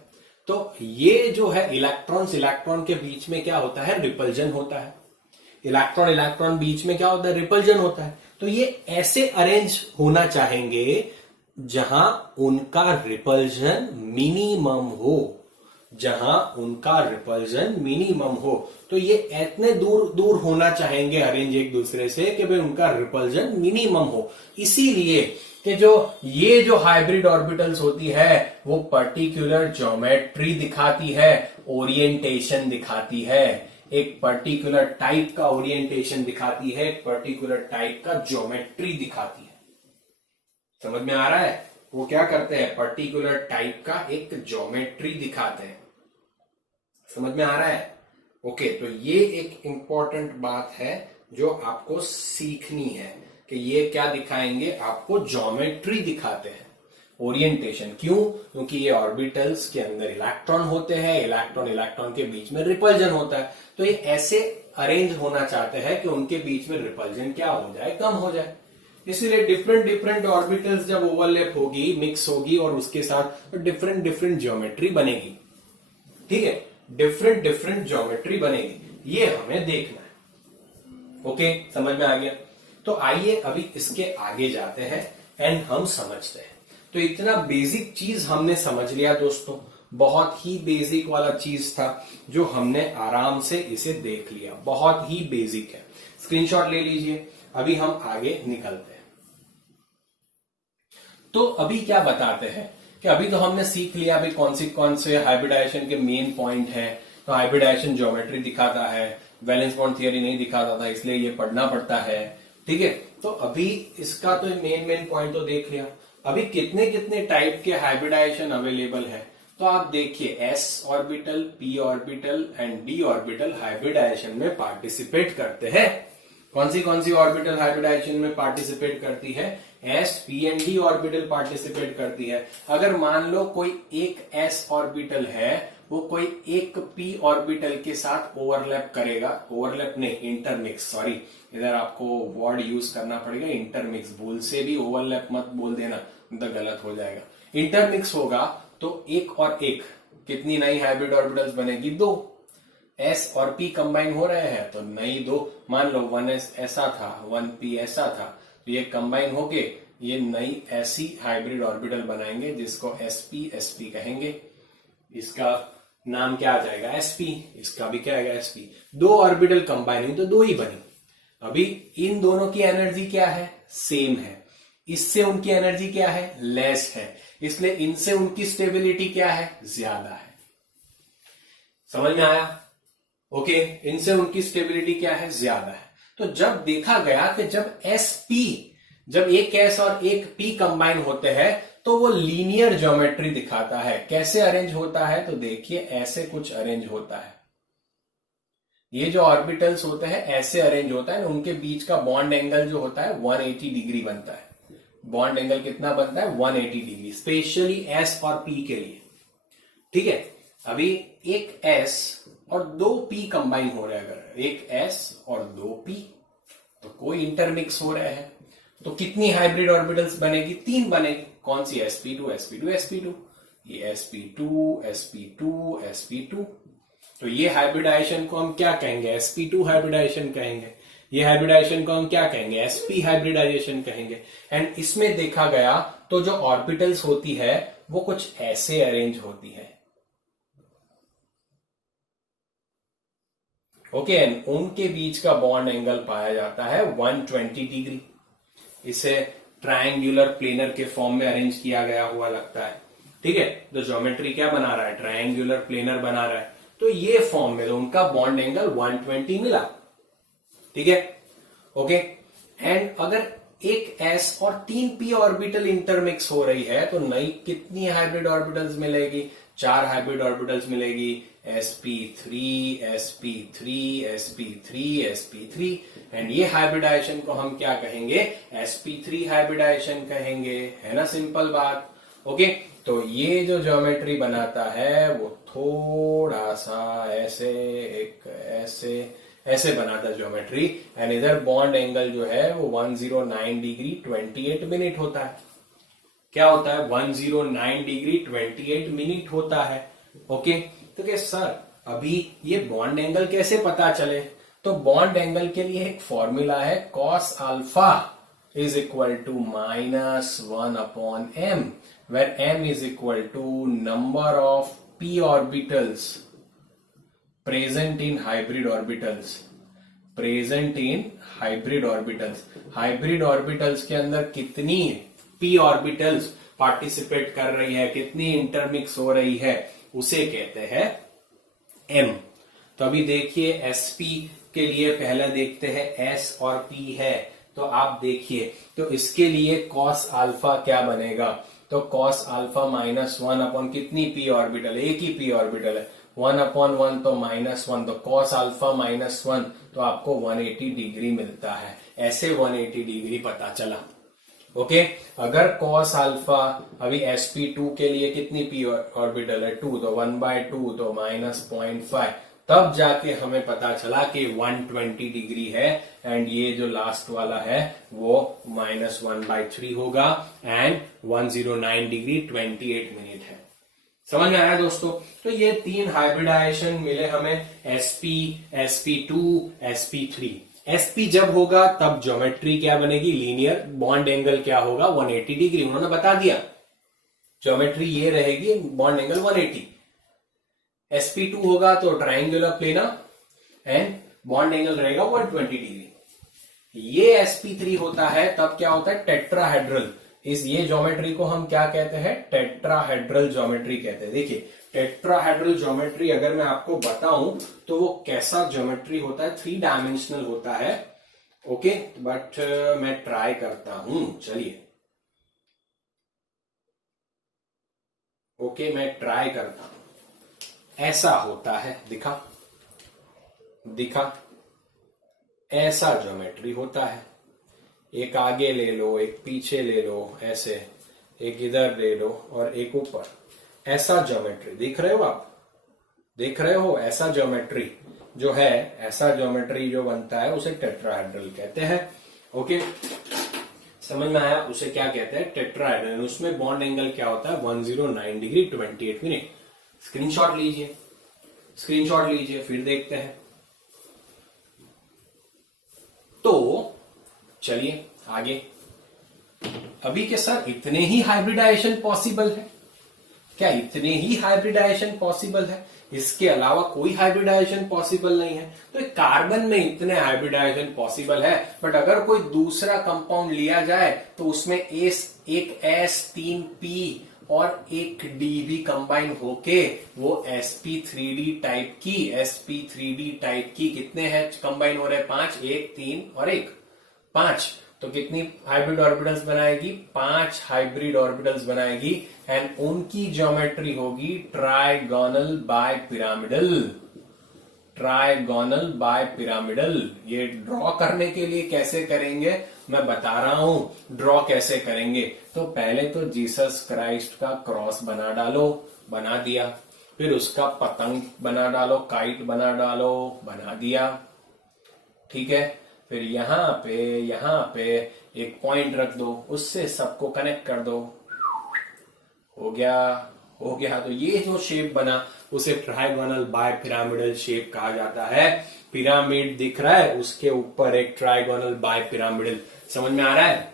तो ये जो है इलेक्ट्रॉन के बीच में क्या होता है, रिपल्जन होता है, इलेक्ट्रॉन बीच में क्या होता है, रिपल्जन होता है। तो ये ऐसे अरेंज होना चाहेंगे जहां उनका रिपल्जन मिनिमम हो, जहां उनका रिपल्जन मिनिमम हो, तो ये इतने दूर दूर होना चाहेंगे अरेंज एक दूसरे से कि भाई उनका रिपल्जन मिनिमम हो। इसीलिए कि ये जो हाइब्रिड ऑर्बिटल्स होती है वो पर्टिकुलर ज्योमेट्री दिखाती है, ओरिएंटेशन दिखाती है, एक पर्टिकुलर टाइप का ओरिएंटेशन दिखाती है, एक पर्टिकुलर टाइप का ज्योमेट्री दिखाती है। समझ में आ रहा है, वो क्या करते हैं, पर्टिकुलर टाइप का एक ज्योमेट्री दिखाते हैं। समझ में आ रहा है, ओके। तो ये एक इंपॉर्टेंट बात है जो आपको सीखनी है कि ये क्या दिखाएंगे, आपको ज्योमेट्री दिखाते हैं, ओरिएंटेशन। क्यों, क्योंकि ये ऑर्बिटल्स के अंदर इलेक्ट्रॉन होते हैं, इलेक्ट्रॉन के बीच में रिपल्जन होता है, तो ये ऐसे अरेंज होना चाहते हैं कि उनके बीच में रिपल्जन क्या हो जाए, कम हो जाए। इसीलिए डिफरेंट ऑर्बिटल्स जब ओवरलैप होगी, मिक्स होगी, और उसके साथ डिफरेंट ज्योमेट्री बनेगी, ठीक है, डिफरेंट ज्योमेट्री बनेगी, ये हमें देखना है। ओके, समझ में आ गया। तो आइए अभी इसके आगे जाते हैं एंड हम समझते हैं। तो इतना बेसिक चीज हमने समझ लिया दोस्तों, बहुत ही बेसिक वाला चीज था जो हमने आराम से इसे देख लिया, बहुत ही बेसिक है। स्क्रीनशॉट ले लीजिए, अभी हम आगे निकलते हैं। तो अभी क्या बताते हैं कि अभी तो हमने सीख लिया अभी कौन से हाइब्रिडाइजेशन के मेन पॉइंट है। तो हाइब्रिडाइजेशन ज्योमेट्री दिखाता है, वैलेंस बॉन्ड थियरी नहीं दिखाता था, इसलिए ये पढ़ना पड़ता है, ठीक है। तो अभी इसका तो मेन पॉइंट तो देख लिया। अभी कितने टाइप के हाइब्रिडाइजेशन अवेलेबल है, तो आप देखिए s orbital, p orbital and d orbital hybridisation में पार्टिसिपेट करते हैं। कौन सी ऑर्बिटल हाइब्रिडाइजेशन में पार्टिसिपेट करती है, s, p and d orbital participate करती है। अगर मान लो कोई एक s ऑर्बिटल है, वो कोई एक p ऑर्बिटल के साथ ओवरलैप करेगा, ओवरलैप नहीं, इंटरमिक्स, सॉरी इधर आपको वर्ड यूज करना पड़ेगा, इंटरमिक्स। भूल से भी ओवरलैप मत बोल देना, तो गलत हो जाएगा। इंटरमिक्स होगा तो एक और एक, कितनी नई हाइब्रिड ऑर्बिटल्स बनेगी, 2। s और p कंबाइन हो रहे हैं तो नई 2, मान लो 1s ऐसा था, 1p ऐसा था, तो ये कंबाइन होके ये नई ऐसी हाइब्रिड ऑर्बिटल बनाएंगे जिसको sp कहेंगे। इसका नाम क्या आ जाएगा, sp, इसका भी क्या आएगा, sp। 2 ऑर्बिटल कंबाइन हुई तो 2 ही बनी। अभी इन दोनों की एनर्जी क्या है, सेम है, इससे उनकी एनर्जी क्या है, लेस है, इसलिए इनसे उनकी स्टेबिलिटी क्या है, ज्यादा है। समझ में आया? ओके, इनसे उनकी स्टेबिलिटी क्या है, ज्यादा है। तो जब देखा गया कि जब एक एस और एक पी कंबाइन होते हैं तो वो लीनियर ज्योमेट्री दिखाता है। कैसे अरेंज होता है, तो देखिए ऐसे कुछ अरेंज होता है। ये जो ऑर्बिटल्स होते हैं ऐसे अरेंज होता है, उनके बीच का बॉन्ड एंगल जो होता है 180 डिग्री बनता है। बॉन्ड एंगल कितना बनता है, 180 डिग्री, स्पेशली एस और पी के लिए। ठीक है, अभी एक एस और दो पी कंबाइन हो रहे हैं, अगर एक एस और दो पी, तो कोई इंटरमिक्स हो रहे हैं, तो कितनी हाइब्रिड ऑर्बिटल्स बनेगी, 3 बनेगी। कौन सी, sp2 sp2 sp2, ये sp2 sp2 sp2। तो ये हाइब्रिडाइजेशन को हम क्या कहेंगे, sp2 हाइब्रिडाइजेशन कहेंगे। ये हाइब्रिडाइजेशन को हम क्या कहेंगे, sp हाइब्रिडाइजेशन कहेंगे। एंड इसमें देखा गया तो जो ऑर्बिटल्स होती है वो कुछ ऐसे अरेंज होती है। ओके, उनके बीच का बॉन्ड एंगल पाया जाता है 120 डिग्री। इसे ट्रायंगुलर प्लेनर के फॉर्म में अरेंज किया गया हुआ लगता है। ठीक है, तो ज्योमेट्री क्या बना रहा है, ट्रायंगुलर प्लेनर बना रहा है। तो ये फॉर्म में तो उनका बॉन्ड एंगल 120 मिला। ठीक है, ओके। एंड अगर एक एस और 3 पी ऑर्बिटल इंटरमिक्स हो रही है तो नई कितनी हाइब्रिड ऑर्बिटल्स मिलेगी, 4 हाइब्रिड ऑर्बिटल्स मिलेगी, sp3 sp3 sp3 sp3। And ये हाइब्रिडाइजेशन को हम क्या कहेंगे, sp3 हाइब्रिडाइजेशन कहेंगे। है ना, सिंपल बात। ओके, तो ये जो ज्योमेट्री बनाता है वो थोड़ा सा ऐसे, एक ऐसे बनाता है ज्योमेट्री। एंड इधर बॉन्ड एंगल जो है वो 109 डिग्री 28 मिनट होता है। क्या होता है, 109 डिग्री 28 मिनट होता है। ओके, तो क्या सर अभी ये बॉन्ड एंगल कैसे पता चले, तो बॉन्ड एंगल के लिए एक फॉर्मूला है, cos alpha is equal to -1 upon m, where m is equal to number of p orbitals present in hybrid orbitals. Present in hybrid orbitals, hybrid orbitals के अंदर कितनी p ऑर्बिटल्स पार्टिसिपेट कर रही है, कितनी इंटरमिक्स हो रही है, उसे कहते हैं m। तो अभी देखिए sp के लिए पहले देखते हैं s और p है, तो आप देखिए तो इसके लिए cos अल्फा क्या बनेगा, तो cos अल्फा -1 अपॉन कितनी p ऑर्बिटल, एक ही p ऑर्बिटल है, 1/1 तो -1, तो cos अल्फा -1 तो आपको 180 डिग्री मिलता है। ऐसे 180 डिग्री पता चला। ओके, अगर cos अल्फा अभी sp2 के लिए कितनी p ऑर्बिटल है, 2, तो 1/2 तो -0.5, तब जाके हमें पता चला कि 120 डिग्री है। एंड ये जो लास्ट वाला है वो -1/3 होगा एंड 109 डिग्री 28 मिनट है। समझ में आया दोस्तों? तो ये 3 हाइब्रिडाइजेशन मिले हमें, sp sp2 sp3। sp जब होगा तब ज्योमेट्री क्या बनेगी, लीनियर, बॉन्ड एंगल क्या होगा 180 डिग्री, उन्होंने बता दिया। ज्योमेट्री ये रहेगी, बॉन्ड एंगल 180। sp2 होगा तो triangular planar and bond angle रहेगा 120 डिग्री। ये sp3 होता है तब क्या होता है, टेट्राहेड्रल। ये ज्योमेट्री को हम क्या कहते हैं, टेट्राहेड्रल ज्योमेट्री कहते हैं। देखिए टेट्राहेड्रल ज्योमेट्री अगर मैं आपको बताऊं तो वो कैसा ज्योमेट्री होता है, 3 डायमेंशनल होता है। ओके, बट मैं ट्राई करता हूं, चलिए। ओके, मैं ट्राई करता हूं। ऐसा होता है, दिखा ऐसा ज्योमेट्री होता है। एक आगे ले लो, एक पीछे ले लो, ऐसे एक इधर ले लो और एक ऊपर, ऐसा ज्योमेट्री दिख रहे हो आप, देख रहे हो? ऐसा ज्योमेट्री जो है, ऐसा ज्योमेट्री जो बनता है उसे टेट्राहेड्रल कहते हैं। ओके, समझ में आया? उसे क्या कहते हैं, टेट्राहेड्रल। उसमें बॉन्ड एंगल क्या होता है, 109 डिग्री 28 मिनट। स्क्रीनशॉट लीजिए, फिर देखते हैं। तो चलिए आगे। अभी के सर इतने ही हाइब्रिडाइजेशन पॉसिबल है, क्या इतने ही हाइब्रिडाइजेशन पॉसिबल है? इसके अलावा कोई हाइब्रिडाइजेशन पॉसिबल नहीं है। तो कार्बन में इतने हाइब्रिडाइजेशन पॉसिबल है, बट अगर कोई दूसरा कंपाउंड लिया जाए तो उसमें एक S 3P और एक D भी कंबाइन होके वो sp3d टाइप की कितने हैं कंबाइन हो रहे हैं? 5, 1, 3 और 1, 5। तो कितनी हाइब्रिड ऑर्बिटल्स बनाएगी? 5 हाइब्रिड ऑर्बिटल्स बनाएगी एंड उनकी ज्योमेट्री होगी ट्राइगोनल बाय पिरामिडल। ये ड्रॉ करने के लिए कैसे करेंगे मैं बता रहा हूं। ड्रॉ कैसे करेंगे? तो पहले तो जीसस क्राइस्ट का क्रॉस बना डालो, बना दिया। फिर उसका पतंग बना डालो, काइट बना डालो, बना दिया। ठीक है। फिर यहां पे एक पॉइंट रख दो, उससे सबको कनेक्ट कर दो। हो गया। तो ये जो शेप बना उसे ट्राइगोनल बाय पिरामिडल शेप कहा जाता है। पिरामिड दिख रहा है, उसके ऊपर एक ट्राइगोनल बाय पिरामिडल। समझ में आ रहा है?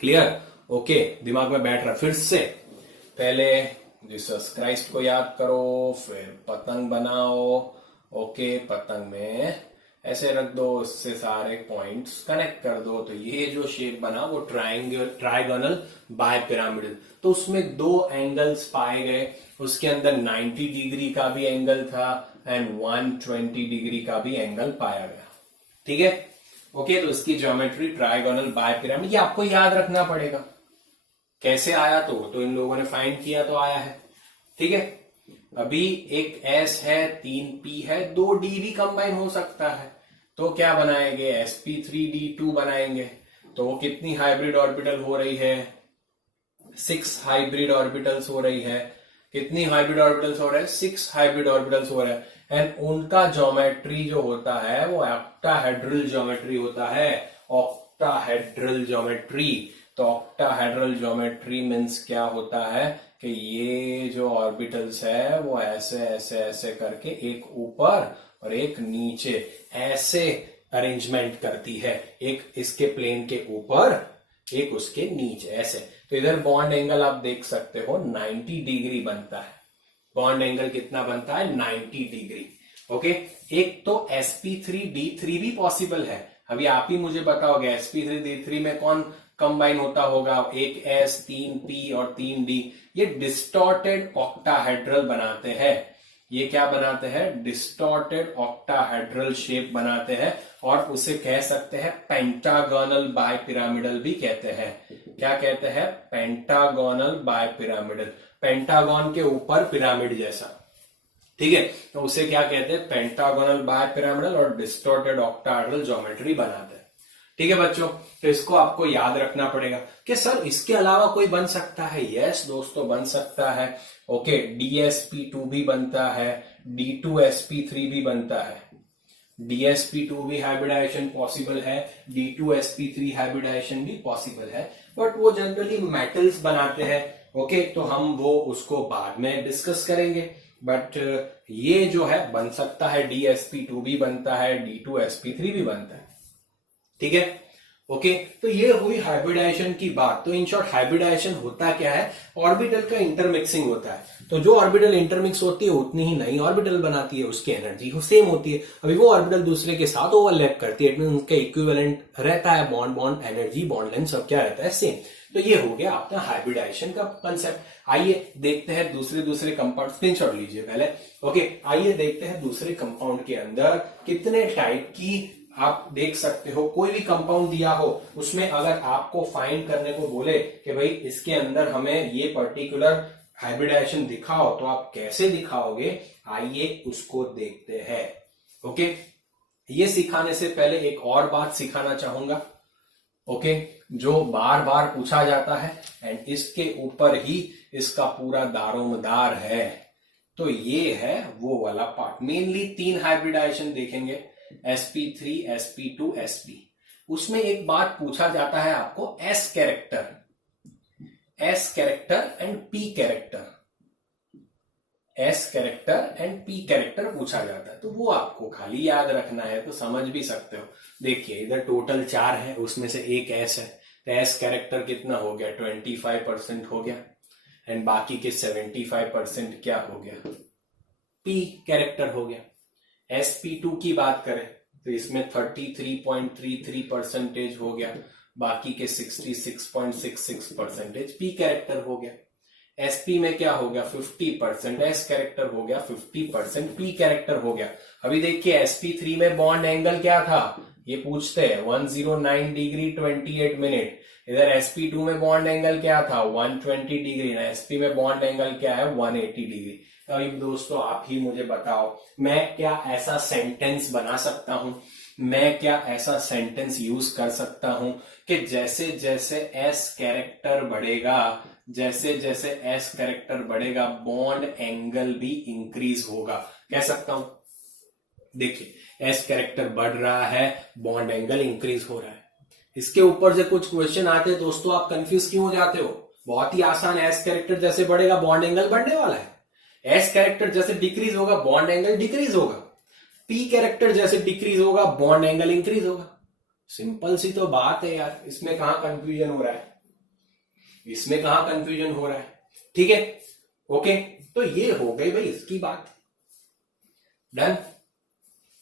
क्लियर? ओके, दिमाग में बैठ रहा। फिर से पहले जीसस क्राइस्ट को याद करो, फिर पतंग बनाओ। ओके, पतंग में ऐसे रख दो, उससे सारे पॉइंट्स कनेक्ट कर दो। तो ये जो शेप बना वो ट्राइगोनल बाय पिरामिडल। तो उसमें 2 एंगल्स पाए गए। उसके अंदर 90 डिग्री का भी एंगल था एंड 120 डिग्री का भी एंगल पाया गया। ठीक है। ओके, तो इसकी ज्योमेट्री ट्राइगोनल बाय पिरामिड। ये आपको याद रखना पड़ेगा। कैसे आया? तो इन लोगों ने फाइंड किया तो आया है। ठीक है। अभी एक S है, 3P है, 2D भी कंबाइन हो सकता है। तो क्या बनाएंगे? sp3d2 बनाएंगे। तो वो कितनी हाइब्रिड ऑर्बिटल हो रही है? 6 हाइब्रिड ऑर्बिटल्स हो रही है। कितनी हाइब्रिड ऑर्बिटल्स हो रहे हैं? 6 हाइब्रिड ऑर्बिटल्स हो रहे हैं। एंड उनका ज्योमेट्री जो होता है वो ऑक्टाहेड्रल ज्योमेट्री होता है। Octahedral geometry. तो ऑक्टाहेड्रल ज्योमेट्री मीन्स क्या होता है कि ये जो ऑर्बिटल्स है वो ऐसे ऐसे ऐसे करके एक ऊपर और एक नीचे ऐसे अरेंजमेंट करती है। एक इसके प्लेन के ऊपर, एक उसके नीचे, ऐसे। तो इधर बॉन्ड एंगल आप देख सकते हो 90 डिग्री बनता है। बॉन्ड एंगल कितना बनता है? 90 डिग्री। ओके। एक तो sp3d3 भी पॉसिबल है। अभी आप ही मुझे बताओगे sp3d3 में कौन कंबाइन होता होगा? एक S, 3P और 3D। ये डिस्टॉर्टेड ऑक्टाहेड्रल बनाते हैं। ये क्या बनाते हैं? डिस्टॉर्टेड ऑक्टाहेड्रल शेप बनाते हैं और उसे कह सकते हैं पेंटागोनल बाय पिरामिडल भी कहते हैं। क्या कहते हैं? Pentagonal bye pyramidal. पेंटागन के ऊपर पिरामिड जैसा। ठीक है। तो उसे क्या कहते हैं? पेंटागोनल बाय पिरामिडल और डिस्टॉर्टेड ऑक्टाहेड्रल ज्योमेट्री बनाते हैं। ठीक है बच्चों, तो इसको आपको याद रखना पड़ेगा कि सर इसके अलावा कोई बन सकता है। यस दोस्तों, बन सकता है। ओके, DsP2 भी बनता है, D2sp3 भी बनता है। DsP2 भी हाइब्रिडाइजेशन पॉसिबल है, D2sp3 हाइब्रिडाइजेशन भी पॉसिबल है, बट वो जनरली मेटल्स बनाते हैं। ओके, तो हम वो उसको बाद में डिस्कस करेंगे। बट ये जो है बन सकता है, DsP2 भी बनता है, D2sp3 भी बनता है। ठीक है। ओके, तो ये हुई हाइब्रिडाइजेशन की बात। तो इन शॉर्ट हाइब्रिडाइजेशन होता क्या है? ऑर्बिटल का इंटरमिक्सिंग होता है। तो जो ऑर्बिटल इंटरमिक्स होती है उतनी ही नई ऑर्बिटल बनाती है, उसकी एनर्जी सेम होती है। अभी वो ऑर्बिटल दूसरे के साथ ओवरलैप करती है, उनका इक्विवेलेंट रहता है। बॉन्ड एनर्जी, बॉन्ड लेंथ सब क्या रहता है? सेम। तो ये हो गया आपका हाइब्रिडाइजेशन का कंसेप्ट। आइए देखते हैं दूसरे कंपाउंड। स्क्रीनशॉट लीजिए पहले। ओके, आइए देखते हैं दूसरे कंपाउंड के अंदर कितने टाइप की आप देख सकते हो। कोई भी कंपाउंड दिया हो, उसमें अगर आपको फाइंड करने को बोले कि भाई इसके अंदर हमें ये पर्टिकुलर हाइब्रिडाइजेशन दिखाओ, तो आप कैसे दिखाओगे? आइए उसको देखते हैं। ओके, ये सिखाने से पहले एक और बात सिखाना चाहूंगा। ओके, जो बार बार पूछा जाता है एंड इसके ऊपर ही इसका पूरा दारोमदार है। तो ये है वो वाला पार्ट। मेनली 3 हाइब्रिडाइजेशन देखेंगे, sp3, sp2, sp। उसमें एक बात पूछा जाता है आपको, s character and p character. s character and p character पूछा जाता है। तो वो आपको खाली याद रखना है, तो समझ भी सकते हो। देखिए इधर टोटल 4 है, उसमें से एक s है, तो s कैरेक्टर कितना हो गया? 25% हो गया। एंड बाकी के 75% क्या हो गया, पी कैरेक्टर हो गया। sp2 की बात करें तो इसमें 33.33% हो गया, बाकी के 66.66% पी कैरेक्टर हो गया। sp में क्या हो गया 50%, s कैरेक्टर हो गया 50%, p कैरेक्टर हो गया। अभी देखिए sp3 में बॉन्ड एंगल क्या था, ये पूछते हैं 109 डिग्री 28 मिनट। इधर sp2 में बॉन्ड एंगल क्या था 120 डिग्री, ना sp में बॉन्ड एंगल क्या है 180 डिग्री। अभी दोस्तों आप ही मुझे बताओ, मैं क्या ऐसा सेंटेंस बना सकता हूं, मैं क्या ऐसा सेंटेंस यूज कर सकता हूं कि जैसे जैसे s कैरेक्टर बढ़ेगा, जैसे जैसे s कैरेक्टर बढ़ेगा बॉन्ड एंगल भी इंक्रीज होगा। कह सकता हूं, देखिए s कैरेक्टर बढ़ रहा है, बॉन्ड एंगल इंक्रीज हो रहा है। इसके ऊपर से कुछ क्वेश्चन आते हैं दोस्तों, आप कंफ्यूज क्यों हो जाते हो? बहुत ही आसान है, s कैरेक्टर जैसे बढ़ेगा बॉन्ड एंगल बढ़ने वाला है, s कैरेक्टर जैसे डिक्रीज होगा बॉन्ड एंगल डिक्रीज होगा, p कैरेक्टर जैसे डिक्रीज होगा बॉन्ड एंगल इंक्रीज होगा। सिंपल सी तो बात है यार, इसमें कहां कंफ्यूजन हो रहा है, इसमें कहां कंफ्यूजन हो रहा है? ठीक है, ओके, तो ये हो गई भाई इसकी बात, डन।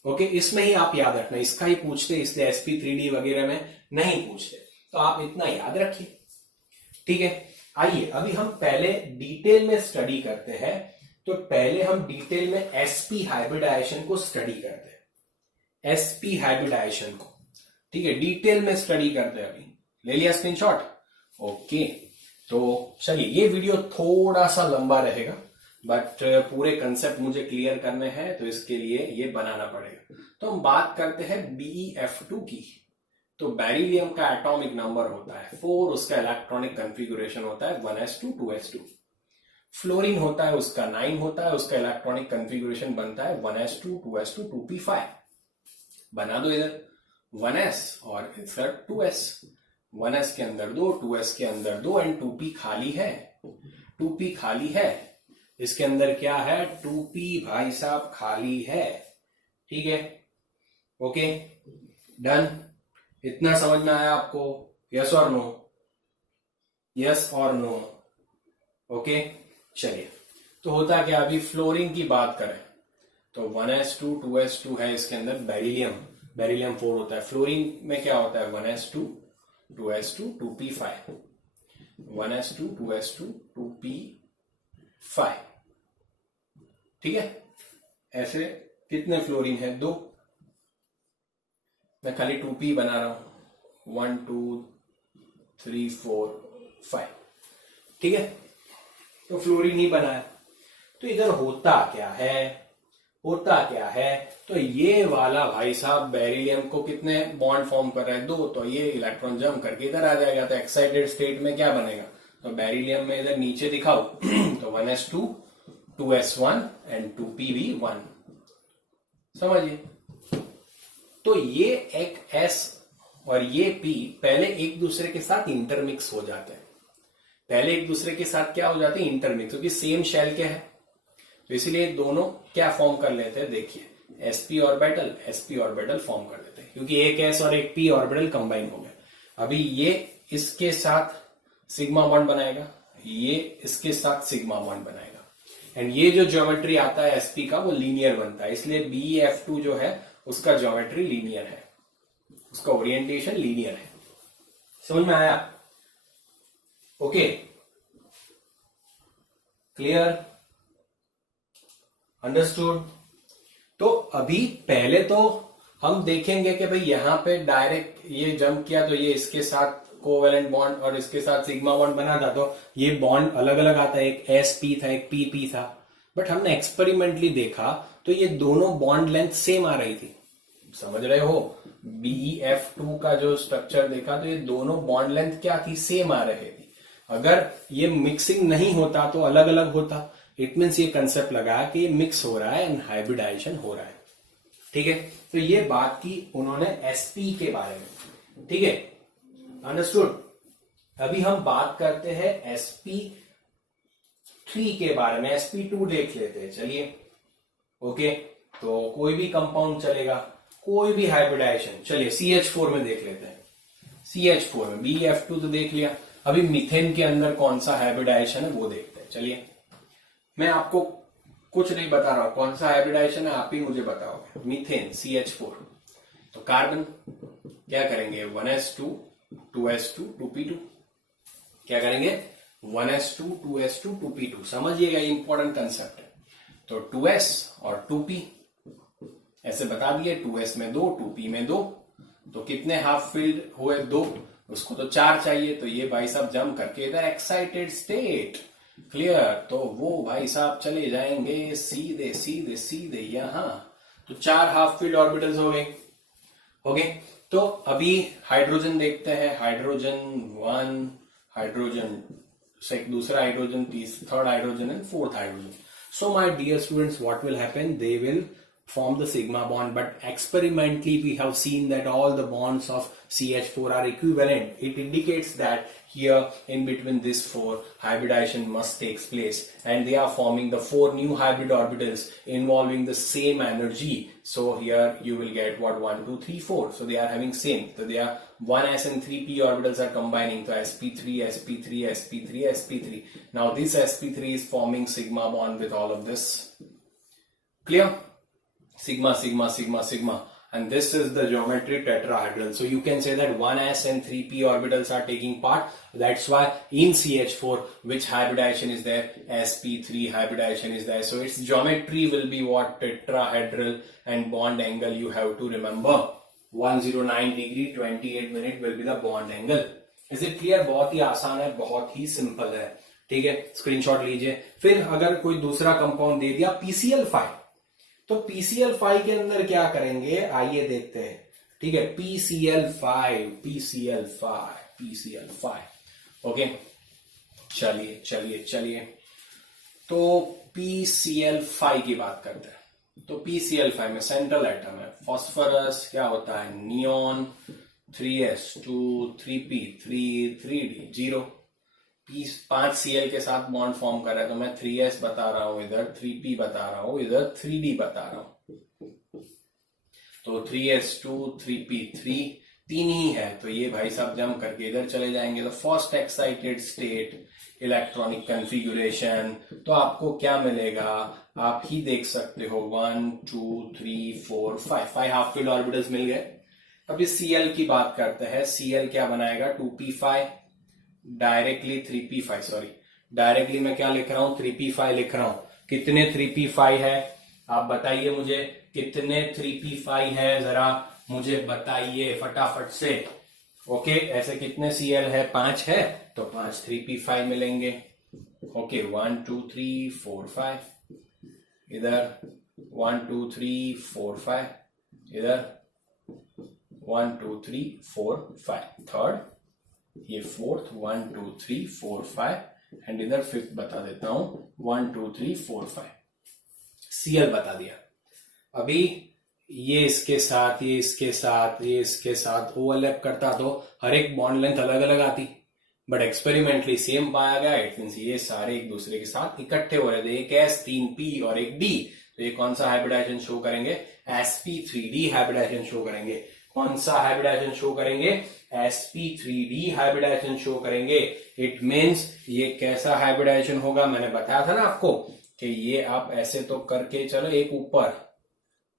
ओके, इसमें ही आप याद रखना, इसका ही पूछते, इसलिए sp3d वगैरह में नहीं पूछते, तो आप इतना याद रखिए। ठीक है, आइए अभी हम पहले डिटेल में स्टडी करते हैं। तो पहले हम डिटेल में sp हाइब्रिडाइजेशन को स्टडी करते हैं, sp हाइब्रिडाइजेशन को। ठीक है, डिटेल में स्टडी करते हैं। अभी ले लिया स्क्रीनशॉट? ओके, तो चलिए, ये वीडियो थोड़ा सा लंबा रहेगा, बट पूरे कंसेप्ट मुझे क्लियर करने हैं, तो इसके लिए ये बनाना पड़ेगा। तो हम बात करते हैं BeF2 की। तो बेरिलियम का एटॉमिक नंबर होता है 4, उसका इलेक्ट्रॉनिक कॉन्फ़िगरेशन होता है 1s2 2s2। फ्लोरीन होता है उसका 9 होता है, उसका इलेक्ट्रॉनिक कॉन्फ़िगरेशन बनता है 1s2 2s2 2p5। बना दो इधर 1s और इधर 2s, 1s के अंदर 2, 2s के अंदर 2 एंड 2p खाली है, 2p खाली है। इसके अंदर क्या है 2p भाई साहब खाली है। ठीक है, ओके, डन। इतना समझ में आया आपको? यस और नो? यस और नो? ओके, चलिए, तो होता क्या, अभी फ्लोरीन की बात करें तो 1s2 2s2 है, इसके अंदर बेरिलियम 4 होता है। फ्लोरीन में क्या होता है 1s2 2s2 2p5, 1s2 2s2 2p5। ठीक है, ऐसे कितने फ्लोरीन है 2, मैं खाली 2p बना रहा हूं, 1 2 3 4 5। ठीक है, तो फ्लोरीन ही बना है। तो इधर होता क्या है, होता क्या है, तो ये वाला भाई साहब बेरिलियम को कितने बॉन्ड फॉर्म कर रहा है 2, तो ये इलेक्ट्रॉन जंप करके इधर आ जाएगा। तो एक्साइटेड स्टेट में क्या बनेगा, तो बेरिलियम में इधर नीचे दिखाओ तो 1s2 2s1 एंड 2p भी 1, समझिए। तो ये एक s और ये p पहले एक दूसरे के साथ इंटरमिक्स हो जाते हैं, पहले एक दूसरे के साथ क्या हो जाते हैं इंटरमिक्स, क्योंकि सेम शेल के है, तो इसीलिए दोनों क्या फॉर्म कर लेते हैं, देखिए sp ऑर्बिटल फॉर्म कर लेते हैं, क्योंकि एक s और एक p ऑर्बिटल कंबाइन हो गया। अभी ये इसके साथ सिग्मा बॉन्ड बनाएगा, ये इसके साथ सिग्मा बॉन्ड बनाएगा, एंड ये जो ज्योमेट्री आता है sp का वो लीनियर बनता है, इसलिए BeF2 जो है उसका ज्योमेट्री लीनियर है, उसका ओरिएंटेशन लीनियर है। समझ में आया? Okay, clear, understood? तो अभी पहले तो हम देखेंगे कि भाई यहां पे डायरेक्ट ये जंप किया तो ये इसके साथ कोवेलेंट बॉन्ड और इसके साथ सिग्मा बॉन्ड बना था, तो ये बॉन्ड अलग अलग आता है, एक sp था एक pp था। बट हमने एक्सपेरिमेंटली देखा तो ये दोनों बॉन्ड लेंथ सेम आ रही थी, समझ रहे हो? BeF2 का जो स्ट्रक्चर देखा तो ये दोनों बॉन्ड लेंथ क्या थी, सेम आ रही थी। अगर ये मिक्सिंग नहीं होता तो अलग अलग होता। इट मीन्स ये कंसेप्ट लगा कि ये मिक्स हो रहा है एंड हाइब्रिडाइजेशन हो रहा है। ठीक है, तो ये बात की उन्होंने sp के बारे में। ठीक है, अंडरस्टूड? अभी हम बात करते हैं sp3 के बारे में, sp2 देख लेते हैं, चलिए। ओके, तो कोई भी कंपाउंड चलेगा, कोई भी हाइब्रिडाइजेशन। चलिए CH4 में देख लेते हैं, CH4 में BeF2 तो देख लिया, अभी मीथेन के अंदर कौन सा हाइब्रिडाइजेशन है वो देखते हैं। चलिए, मैं आपको कुछ नहीं बता रहा हूं, कौन सा हाइब्रिडाइजेशन है आप ही मुझे बताओगे। मीथेन CH4, तो कार्बन क्या करेंगे 1s2 2s2 2p2, क्या करेंगे 1s2 2s2 2p2। समझिएगा, इंपॉर्टेंट कंसेप्ट है। तो 2s और 2p ऐसे बता दिए, 2s में 2 2p में 2, तो कितने हाफ फिल्ड हुए 2, उसको तो 4 चाहिए, तो ये भाई साहब जम करके इधर एक्साइटेड स्टेट, क्लियर। तो वो भाई साहब चले जाएंगे सीधे सीधे सीधे यहां, तो 4 हाफ फील्ड ऑर्बिटल्स हो गए, हो गए। तो अभी हाइड्रोजन देखते हैं, हाइड्रोजन 1, हाइड्रोजन दूसरा hydrogen, third hydrogen and fourth hydrogen. So my dear students, what will happen, they will form the sigma bond, but experimentally we have seen that all the bonds of CH4 are equivalent. It indicates that here in between these 4 hybridization must take place, and they are forming the 4 new hybrid orbitals involving the same energy. So here you will get what 1 2 3 4, so they are having same, so they are 1s and 3p orbitals are combining, so sp3 sp3 sp3 sp3. Now this sp3 is forming sigma bond with all of this, clear? Sigma sigma sigma sigma, and this is the geometry tetrahedral. So you can say that 1s and 3p orbitals are taking part. That's why in CH4 which hybridization is there, sp3 hybridization is there. So its geometry will be what, tetrahedral, and bond angle you have to remember 109 degree 28 minute will be the bond angle. Is it clear? बहुत ही आसान है, बहुत ही simple है, ठीक है। Screenshot लीजिए। फिर अगर कोई दूसरा कंपाउंड दे दिया PCl5, तो PCl5 के अंदर क्या करेंगे आइए देखते हैं, ठीक है। PCl5 ओके, चलिए चलिए चलिए, तो PCl5 की बात करते हैं। तो PCl5 में सेंट्रल एटम है फास्फोरस, क्या होता है neon, 3s2 3p3 3d 0, 5 Cl के साथ बॉन्ड फॉर्म कर रहा है, तो मैं 3s बता रहा हूं इधर, 3p बता रहा हूं इधर, 3d बता रहा हूं। तो 3s2 3p3 तीन ही है, तो ये भाई साहब जम करके इधर चले जाएंगे। तो first excited state electronic configuration, तो आपको क्या मिलेगा आप ही देख सकते हो, 1 2 3 4 5 हाफ फील्ड ऑर्बिटल्स मिल गए। अभी Cl की बात करते हैं। Cl क्या बनाएगा 2p5 directly 3p5, sorry directly मैं क्या लिख रहा हूं 3p5 लिख रहा हूं। कितने 3p5 है आप बताइए मुझे, कितने 3p5 है जरा मुझे बताइए फटाफट से। ओके, ऐसे कितने Cl है 5 है, तो 5 3p5 मिलेंगे। ओके 1 2 3 4 5 इधर, 1 2 3 4 5 इधर, 1 2 3 4 5 थर्ड, ये फोर्थ 1 2 3 4 5 एंड इधर फिफ्थ बता देता हूं 1 2 3 4 5। Cl बता दिया। अभी ये इसके साथ, ये इसके साथ, ये इसके साथ ओवरलैप करता तो हर एक बॉन्ड लेंथ अलग अलग आती, बट एक्सपेरिमेंटली सेम पाया गया। इट मींस ये सारे एक दूसरे के साथ इकट्ठे हो रहे थे, एक S 3p और एक D, तो ये कौन सा हाइब्रिडाइजेशन शो करेंगे sp3d हाइब्रिडाइजेशन शो करेंगे। कौन सा हाइब्रिडाइजेशन शो करेंगे sp3d हाइब्रिडाइजेशन शो करेंगे। इट मींस ये कैसा हाइब्रिडाइजेशन होगा, मैंने बताया था ना आपको कि ये आप ऐसे तो करके चलो एक ऊपर,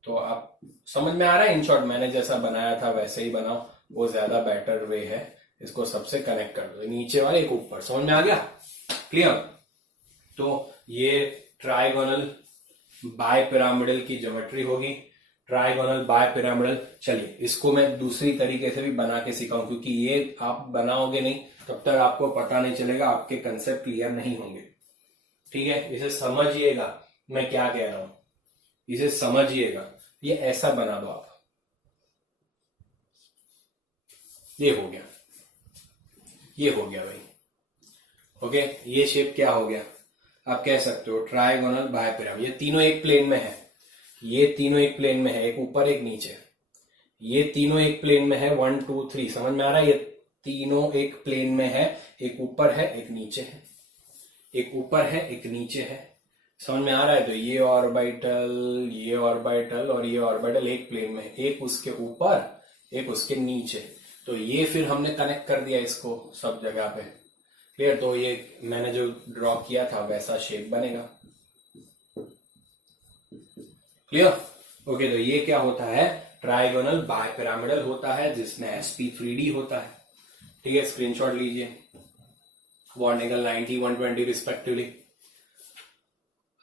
तो आप समझ में आ रहा है। इन शॉर्ट मैंने जैसा बनाया था वैसे ही बनाओ, वो ज्यादा बेटर वे है। इसको सबसे कनेक्ट कर दो, नीचे वाले एक ऊपर, समझ में आ गया, क्लियर। तो ये ट्राइगोनल बायपिरामिडल की ज्योमेट्री होगी, ट्राइगोनल बायपिरामिडल। चलिए इसको मैं दूसरी तरीके से भी बना के सिखाऊं, क्योंकि ये आप बनाओगे नहीं तब तक आपको पता नहीं चलेगा, आपके कंसेप्ट क्लियर नहीं होंगे, ठीक है। इसे समझिएगा मैं क्या कह रहा हूं, इसे समझिएगा। ये ऐसा बना दो आप, ये हो गया, ये हो गया भाई। ओके, ये शेप क्या हो गया, आप कह सकते हो ट्राइगोनल बायपिरामिड। ये तीनों एक प्लेन में है, ये तीनों एक प्लेन में है, एक ऊपर एक नीचे, ये तीनों एक प्लेन में है 1 2 3, समझ में आ रहा है। ये तीनों एक प्लेन में है, एक ऊपर है एक नीचे है, एक ऊपर है एक नीचे है, समझ में आ रहा है। तो ये ऑर्बिटल, ये ऑर्बिटल और ये ऑर्बिटल एक प्लेन में है, एक उसके ऊपर एक उसके नीचे। तो ये फिर हमने कनेक्ट कर दिया इसको सब जगह पे, क्लियर? तो ये मैंने जो ड्रॉ किया था वैसा शेप बनेगा। क्लियर? ओके, तो ये क्या होता है? ट्राइगोनल बायपिरामिडल होता है जिसमें sp3d होता है। ठीक है, स्क्रीनशॉट लीजिए। Bond angle 90, 120 respectively.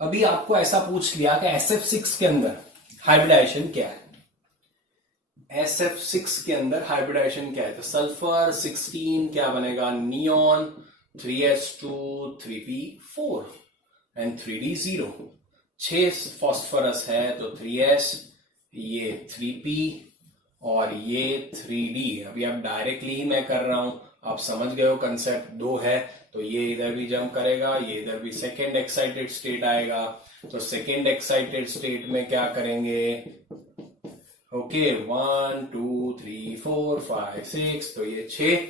अभी आपको ऐसा पूछ लिया कि SF6 के अंदर हाइब्रिडाइजेशन क्या है? SF6 के अंदर हाइब्रिडाइजेशन क्या है? तो सल्फर 16 क्या बनेगा? Neon 3s2 3p4 and 3d0। 6 phosphorus है तो 3s, ये 3p और ये 3d। अभी आप डायरेक्टली ही मैं कर रहा हूं, आप समझ गए हो कंसेप्ट। 2 है तो ये इधर भी जंप करेगा, ये इधर भी सेकेंड एक्साइटेड स्टेट आएगा। तो सेकेंड एक्साइटेड स्टेट में क्या करेंगे? ओके, 1 2 3 4 5 6, तो ये 6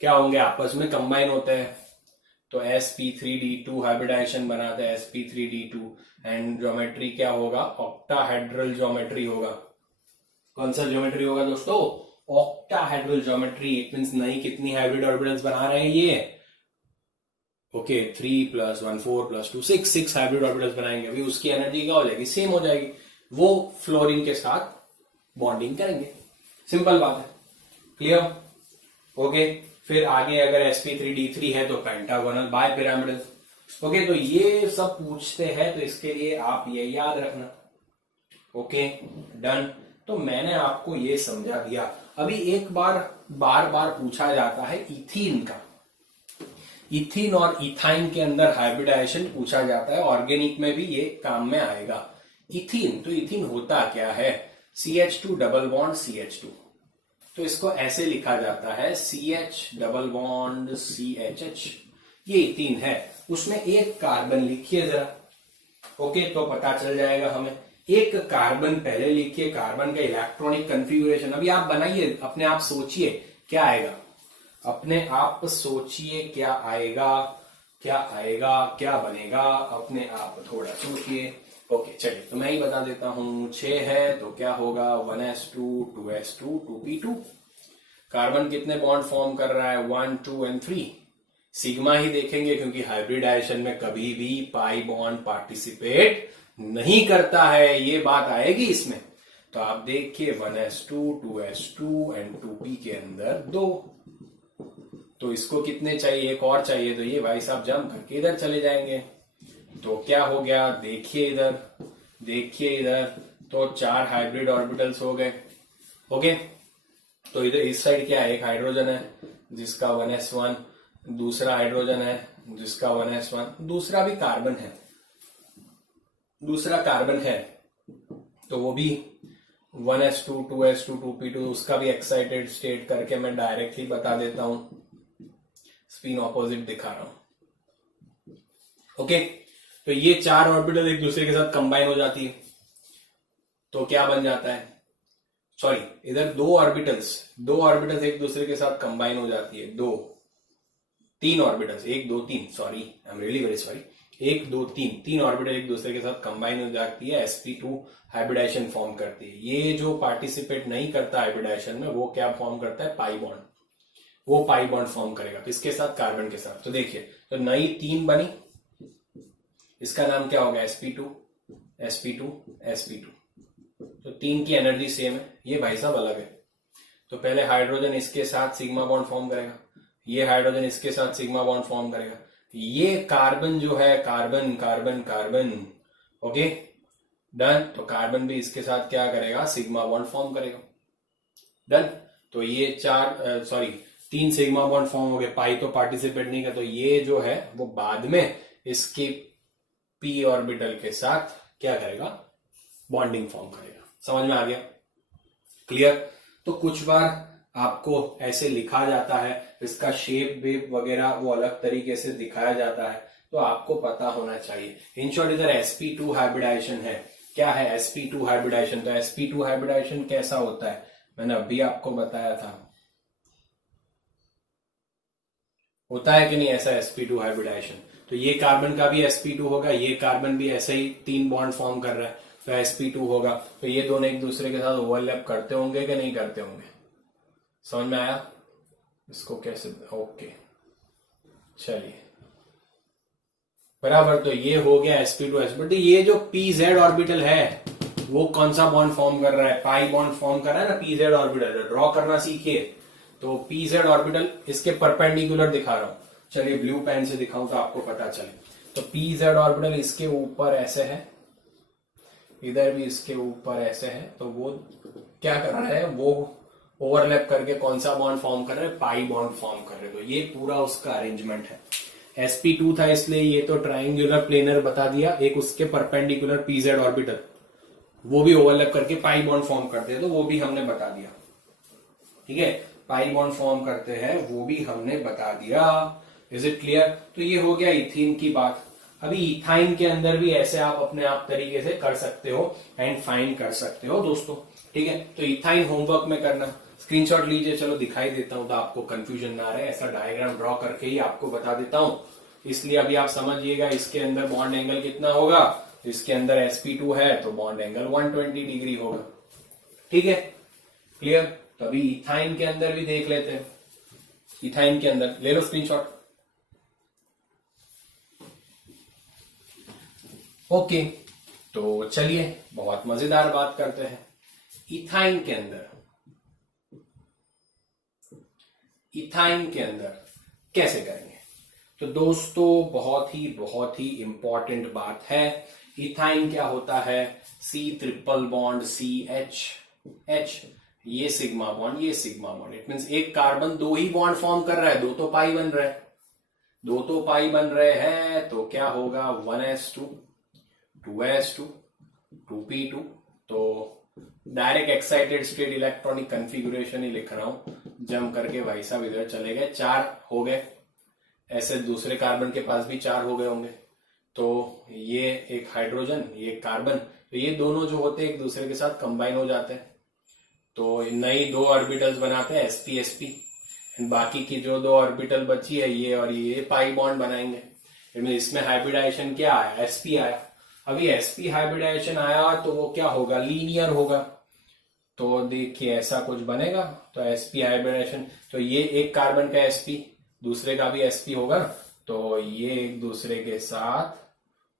क्या होंगे? आपस में कंबाइन होते हैं तो sp3d2 हाइब्रिडाइजेशन बनाते हैं sp3d2। एंड ज्योमेट्री क्या होगा? ऑक्टाहेड्रल ज्योमेट्री होगा। कौन सा ज्योमेट्री होगा दोस्तों? Octahedral geometry. इट मींस नहीं कितनी हाइब्रिड ऑर्बिटल्स बना रहे हैं ये? ओके, 3 + 1 4 + 2 6 हाइब्रिड ऑर्बिटल्स बनाएंगे। अभी उसकी एनर्जी क्या हो जाएगी? सेम हो जाएगी। वो फ्लोरीन के साथ बॉन्डिंग करेंगे। सिंपल बात है। क्लियर? ओके, फिर आगे अगर sp3d3 है तो पेंटागोनल बायपिरामिडल। ओके, तो ये सब पूछते हैं तो इसके लिए आप ये याद रखना। Okay, done. तो मैंने आपको ये समझा दिया। अभी एक बार बार पूछा जाता है इथीन का। इथीन और इथाइन के अंदर हाइब्रिडाइजेशन पूछा जाता है। ऑर्गेनिक में भी ये काम में आएगा। इथीन, तो इथीन होता क्या है? CH2 double bond CH2। तो इसको ऐसे लिखा जाता है CH डबल बॉन्ड CHH। ये इथीन है। उसमें एक कार्बन लिखिए जरा। ओके, तो पता चल जाएगा हमें। एक कार्बन पहले लिखिए, कार्बन का इलेक्ट्रॉनिक कन्फिगुरेशन। अभी आप बनाइए, अपने आप सोचिए क्या आएगा। अपने आप सोचिए क्या आएगा, क्या आएगा, क्या बनेगा। अपने आप थोड़ा सोचिए। ओके, चलिए तो मैं ही बता देता हूं। 6 है तो क्या होगा? 1s2 2s2 2p2। कार्बन कितने बॉन्ड फॉर्म कर रहा है? 1 2 एंड 3। सिग्मा ही देखेंगे क्योंकि हाइब्रिडाइजेशन में कभी भी पाई बॉन्ड पार्टिसिपेट नहीं करता है। ये बात आएगी इसमें। तो आप देखिए 1s2 2s2 एंड 2p के अंदर 2। तो इसको कितने चाहिए? एक और चाहिए। तो ये भाई साहब जंप करके इधर चले जाएंगे। तो क्या हो गया? देखिए इधर, देखिए इधर। तो 4 हाइब्रिड ऑर्बिटल्स हो गए। ओके, तो इधर इस साइड क्या है? एक हाइड्रोजन है जिसका 1s1, दूसरा हाइड्रोजन है जिसका 1s1, दूसरा भी कार्बन है, दूसरा कार्बन है तो वो भी 1s2 2s2 2p2। उसका भी एक्साइटेड स्टेट करके मैं डायरेक्टली बता देता हूं। स्पिन ऑपोजिट दिखा रहा हूं। ओके, तो ये 4 ऑर्बिटल एक दूसरे के साथ कंबाइन हो जाती है तो क्या बन जाता है? सॉरी, इधर 2 ऑर्बिटल्स एक दूसरे के साथ कंबाइन हो जाती है। 3 orbitals, 1 2 3, sorry, I am really very sorry. 1 2 3 orbital एक दूसरे के साथ कंबाइन हो जाती है, sp2 हाइब्रिडाइजेशन फॉर्म करती है। ये जो पार्टिसिपेट नहीं करता हाइब्रिडाइजेशन में वो क्या फॉर्म करता है? Pi bond. वो पाई बॉन्ड फॉर्म करेगा किसके साथ? कार्बन के साथ। तो देखिए, तो नई 3 बनी, इसका नाम क्या होगा? sp2 sp2 sp2। तो 3 की एनर्जी सेम है, ये भाई साहब अलग है। तो पहले हाइड्रोजन इसके साथ सिग्मा बॉन्ड फॉर्म करेगा, ये हाइड्रोजन इसके साथ सिग्मा बॉन्ड फॉर्म करेगा। ये कार्बन जो है, carbon carbon carbon, okay done. तो कार्बन भी इसके साथ क्या करेगा? सिग्मा बॉन्ड फॉर्म करेगा। डन। तो ये 3 सिग्मा बॉन्ड फॉर्म हो गए। पाई तो पार्टिसिपेट नहीं कर, तो ये जो है वो बाद में इसके p ऑर्बिटल के साथ क्या करेगा? बॉन्डिंग फॉर्म करेगा। समझ में आ गया? क्लियर? तो कुछ बार आपको ऐसे लिखा जाता है, इसका शेप वेप वगैरह वो अलग तरीके से दिखाया जाता है, तो आपको पता होना चाहिए। इन शॉर्ट इधर sp2 हाइब्रिडाइजेशन है। क्या है sp2 हाइब्रिडाइजेशन? तो sp2 हाइब्रिडाइजेशन कैसा होता है? मैंने अभी आपको बताया था। होता है कि नहीं ऐसा sp2 हाइब्रिडाइजेशन? तो ये कार्बन का भी sp2 होगा, ये कार्बन भी ऐसे ही 3 बॉन्ड फॉर्म कर रहा है तो sp2 होगा। तो ये दोनों एक दूसरे के साथ ओवरलैप करते होंगे कि नहीं करते होंगे? समझ में आया? इसको कैसे? ओके, चलिए बराबर, तो ये हो गया sp2s। बट ये जो pz ऑर्बिटल है वो कौन सा बॉन्ड फॉर्म कर रहा है? पाई बॉन्ड फॉर्म कर रहा है ना pz ऑर्बिटल। ड्रॉ करना सीखिए। तो pz ऑर्बिटल इसके परपेंडिकुलर दिखा रहा हूं। चलिए ब्लू पेन से दिखाऊं तो आपको पता चले। तो pz ऑर्बिटल इसके ऊपर ऐसे है, इधर भी इसके ऊपर ऐसे है। तो वो क्या कर रहा है, वो ओवरलैप करके कौन सा बॉन्ड फॉर्म कर रहे हैं? पाई बॉन्ड फॉर्म कर रहे हैं। तो ये पूरा उसका अरेंजमेंट है। sp2 था इसलिए ये तो ट्राइंगुलर प्लेनर बता दिया। एक उसके परपेंडिकुलर pz ऑर्बिटल, वो भी ओवरलैप करके पाई बॉन्ड फॉर्म करते हैं, तो वो भी हमने बता दिया। ठीक है, पाई बॉन्ड फॉर्म करते हैं वो भी हमने बता दिया। Is it clear? तो ये हो गया इथीन की बात। अभी इथाइन के अंदर भी ऐसे आप अपने आप तरीके से कर सकते हो एंड फाइंड कर सकते हो दोस्तों। ठीक है, तो इथाइन होमवर्क में करना, स्क्रीनशॉट लीजिए। चलो दिखाई देता हूं तो आपको कंफ्यूजन ना रहे। ऐसा डायग्राम ड्रॉ करके ही आपको बता देता हूं, इसलिए अभी आप समझिएगा। इसके अंदर बॉन्ड एंगल कितना होगा? इसके अंदर sp2 है तो बॉन्ड एंगल 120 डिग्री होगा। ठीक है, क्लियर? तो अभी इथाइन के अंदर भी देख लेते हैं। इथाइन के अंदर ले लो स्क्रीनशॉट। ओके, तो चलिए बहुत मजेदार बात करते हैं। इथाइन के अंदर, इथाइन के अंदर कैसे करेंगे? तो दोस्तों बहुत ही इंपॉर्टेंट बात है। इथाइन क्या होता है? C ट्रिपल बॉन्ड CH, ये सिग्मा बॉन्ड, ये सिग्मा बॉन्ड। इट मीन्स एक कार्बन दो ही बॉन्ड फॉर्म कर रहा है, दो तो पाई बन रहे हैं, दो तो पाई बन रहे हैं। तो क्या होगा? 1s2, 2s2, 2p2। तो direct excited state electronic configuration ही लिख रहा हूं, जम करके भाई साहब इधर चले गए, 4 हो गए। ऐसे दूसरे कार्बन के पास भी 4 हो गए होंगे। तो ये एक हाइड्रोजन, ये कार्बन, तो ये दोनों जो होते हैं एक दूसरे के साथ कंबाइन हो जाते हैं, तो नई 2 ऑर्बिटल्स बनाते हैं sp एंड बाकी की जो 2 ऑर्बिटल बची है ये और ये पाई बॉन्ड बनाएंगे। इसमें हाइब्रिडाइजेशन क्या आया? sp आया। अभी sp हाइब्रिडाइजेशन आया तो वो क्या होगा? लीनियर होगा। तो देखिए ऐसा कुछ बनेगा। तो sp हाइब्रिडाइजेशन, तो ये एक कार्बन का sp, दूसरे का भी sp होगा, तो ये एक दूसरे के साथ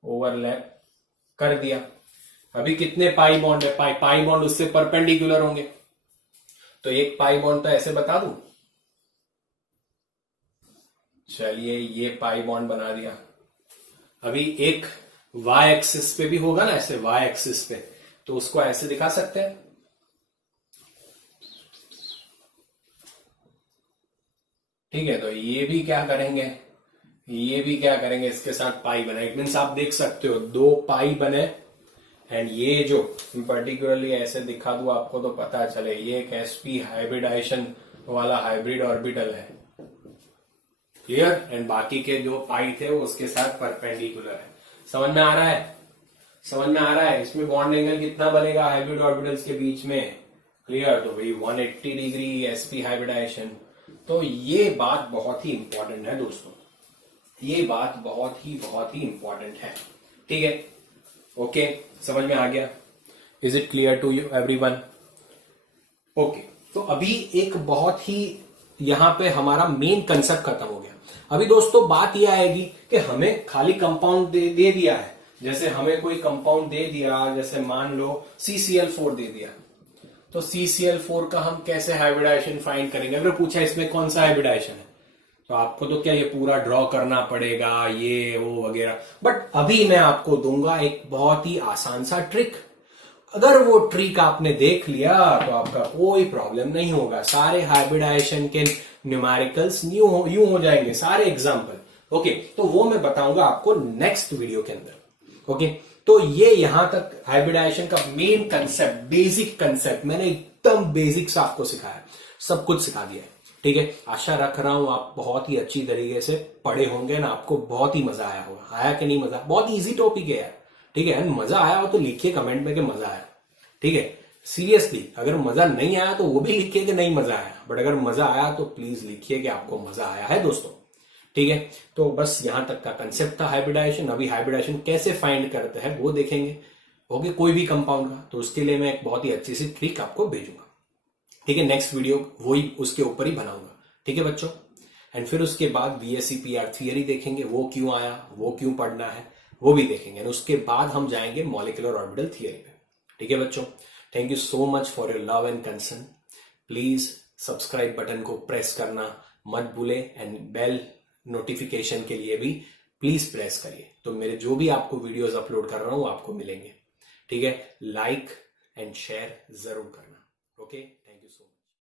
ओवरलैप कर दिया। अभी कितने पाई बॉन्ड है? पाई बॉन्ड उससे परपेंडिकुलर होंगे, तो एक पाई बॉन्ड तो ऐसे बता दूं। चलिए ये पाई बॉन्ड बना दिया। अभी एक y एक्सिस पे भी होगा ना, ऐसे y एक्सिस पे, तो उसको ऐसे दिखा सकते हैं। ठीक है, तो ये भी क्या करेंगे? ये भी क्या करेंगे? इसके साथ पाई बना। इट मीन्स आप देख सकते हो 2 पाई बने एंड ये जो पर्टिकुलरली ऐसे दिखा दूं आपको तो पता चले, ये एक sp हाइब्रिडाइजेशन वाला हाइब्रिड ऑर्बिटल है। क्लियर? एंड बाकी के जो पाई थे वो उसके साथ परपेंडिकुलर है। समझ में आ रहा है? समझ में आ रहा है? इसमें बॉन्ड एंगल कितना बनेगा हाइब्रिड ऑर्बिटल्स के बीच में? क्लियर? तो भाई 180 डिग्री sp हाइब्रिडाइजेशन। तो ये बात बहुत ही इंपॉर्टेंट है दोस्तों, ये बात बहुत ही इंपॉर्टेंट है। ठीक है, ओके, समझ में आ गया? Is it clear to you everyone? Okay, तो अभी एक बहुत ही यहां पे हमारा मेन कंसेप्ट खत्म हो गया। अभी दोस्तों बात यह आएगी कि हमें खाली कंपाउंड दे दिया है। जैसे हमें कोई कंपाउंड दे दिया, जैसे मान लो CCl4 दे दिया, तो CCl4 का हम कैसे हाइब्रिडाइजेशन फाइंड करेंगे? अगर पूछा इसमें कौन सा हाइब्रिडाइजेशन है, तो आपको तो क्या ये पूरा ड्रॉ करना पड़ेगा, ये वो वगैरह। बट अभी मैं आपको दूंगा एक बहुत ही आसान सा ट्रिक। अगर वो ट्रिक आपने देख लिया तो आपका कोई प्रॉब्लम नहीं होगा। सारे हाइब्रिडाइजेशन के न्यूमेरिकल्स यूं हो जाएंगे, सारे एग्जाम्पल। ओके, तो वो मैं बताऊंगा आपको नेक्स्ट वीडियो के अंदर। ओके, तो ये यहां तक हाइब्रिडाइजेशन का मेन कंसेप्ट, बेसिक कंसेप्ट मैंने एकदम बेसिक्स आपको सिखाया, सब कुछ सिखा दिया है। ठीक है, आशा रख रहा हूं आप बहुत ही अच्छी तरीके से पढ़े होंगे ना, आपको बहुत ही मजा आया होगा। आया कि नहीं मजा? बहुत इजी टॉपिक है यार। ठीक है, मजा आया हो तो लिखिए कमेंट में कि मजा आया। ठीक है, सीरियसली अगर मजा नहीं आया तो वो भी लिखिए कि नहीं मजा आया, बट अगर मजा आया तो प्लीज लिखिए कि आपको मजा आया है दोस्तों। ठीक है, तो बस यहां तक का कंसेप्ट था हाइब्रिडाइजेशन। अभी हाइब्रिडाइजेशन कैसे फाइंड करते हैं वो देखेंगे। ओके, कोई भी कंपाउंड का, तो उसके लिए मैं एक बहुत ही अच्छी सी ट्रिक आपको भेजूंगा। ठीक है, नेक्स्ट वीडियो वही उसके ऊपर ही बनाऊंगा। ठीक है बच्चों, एंड फिर उसके बाद VSEPR थियरी देखेंगे, वो क्यों आया, वो क्यों पढ़ना है, वो भी देखेंगे। एंड उसके बाद हम जाएंगे मॉलिक्यूलर ऑर्बिटल थियरी पे। ठीक है बच्चों, thank you so much for your love and concern. Please subscribe button को प्रेस करना मत भूले एंड बेल नोटिफिकेशन के लिए भी प्लीज प्रेस करिए, तो मेरे जो भी आपको वीडियोस अपलोड कर रहा हूं आपको मिलेंगे। ठीक है, लाइक एंड शेयर जरूर करना। ओके।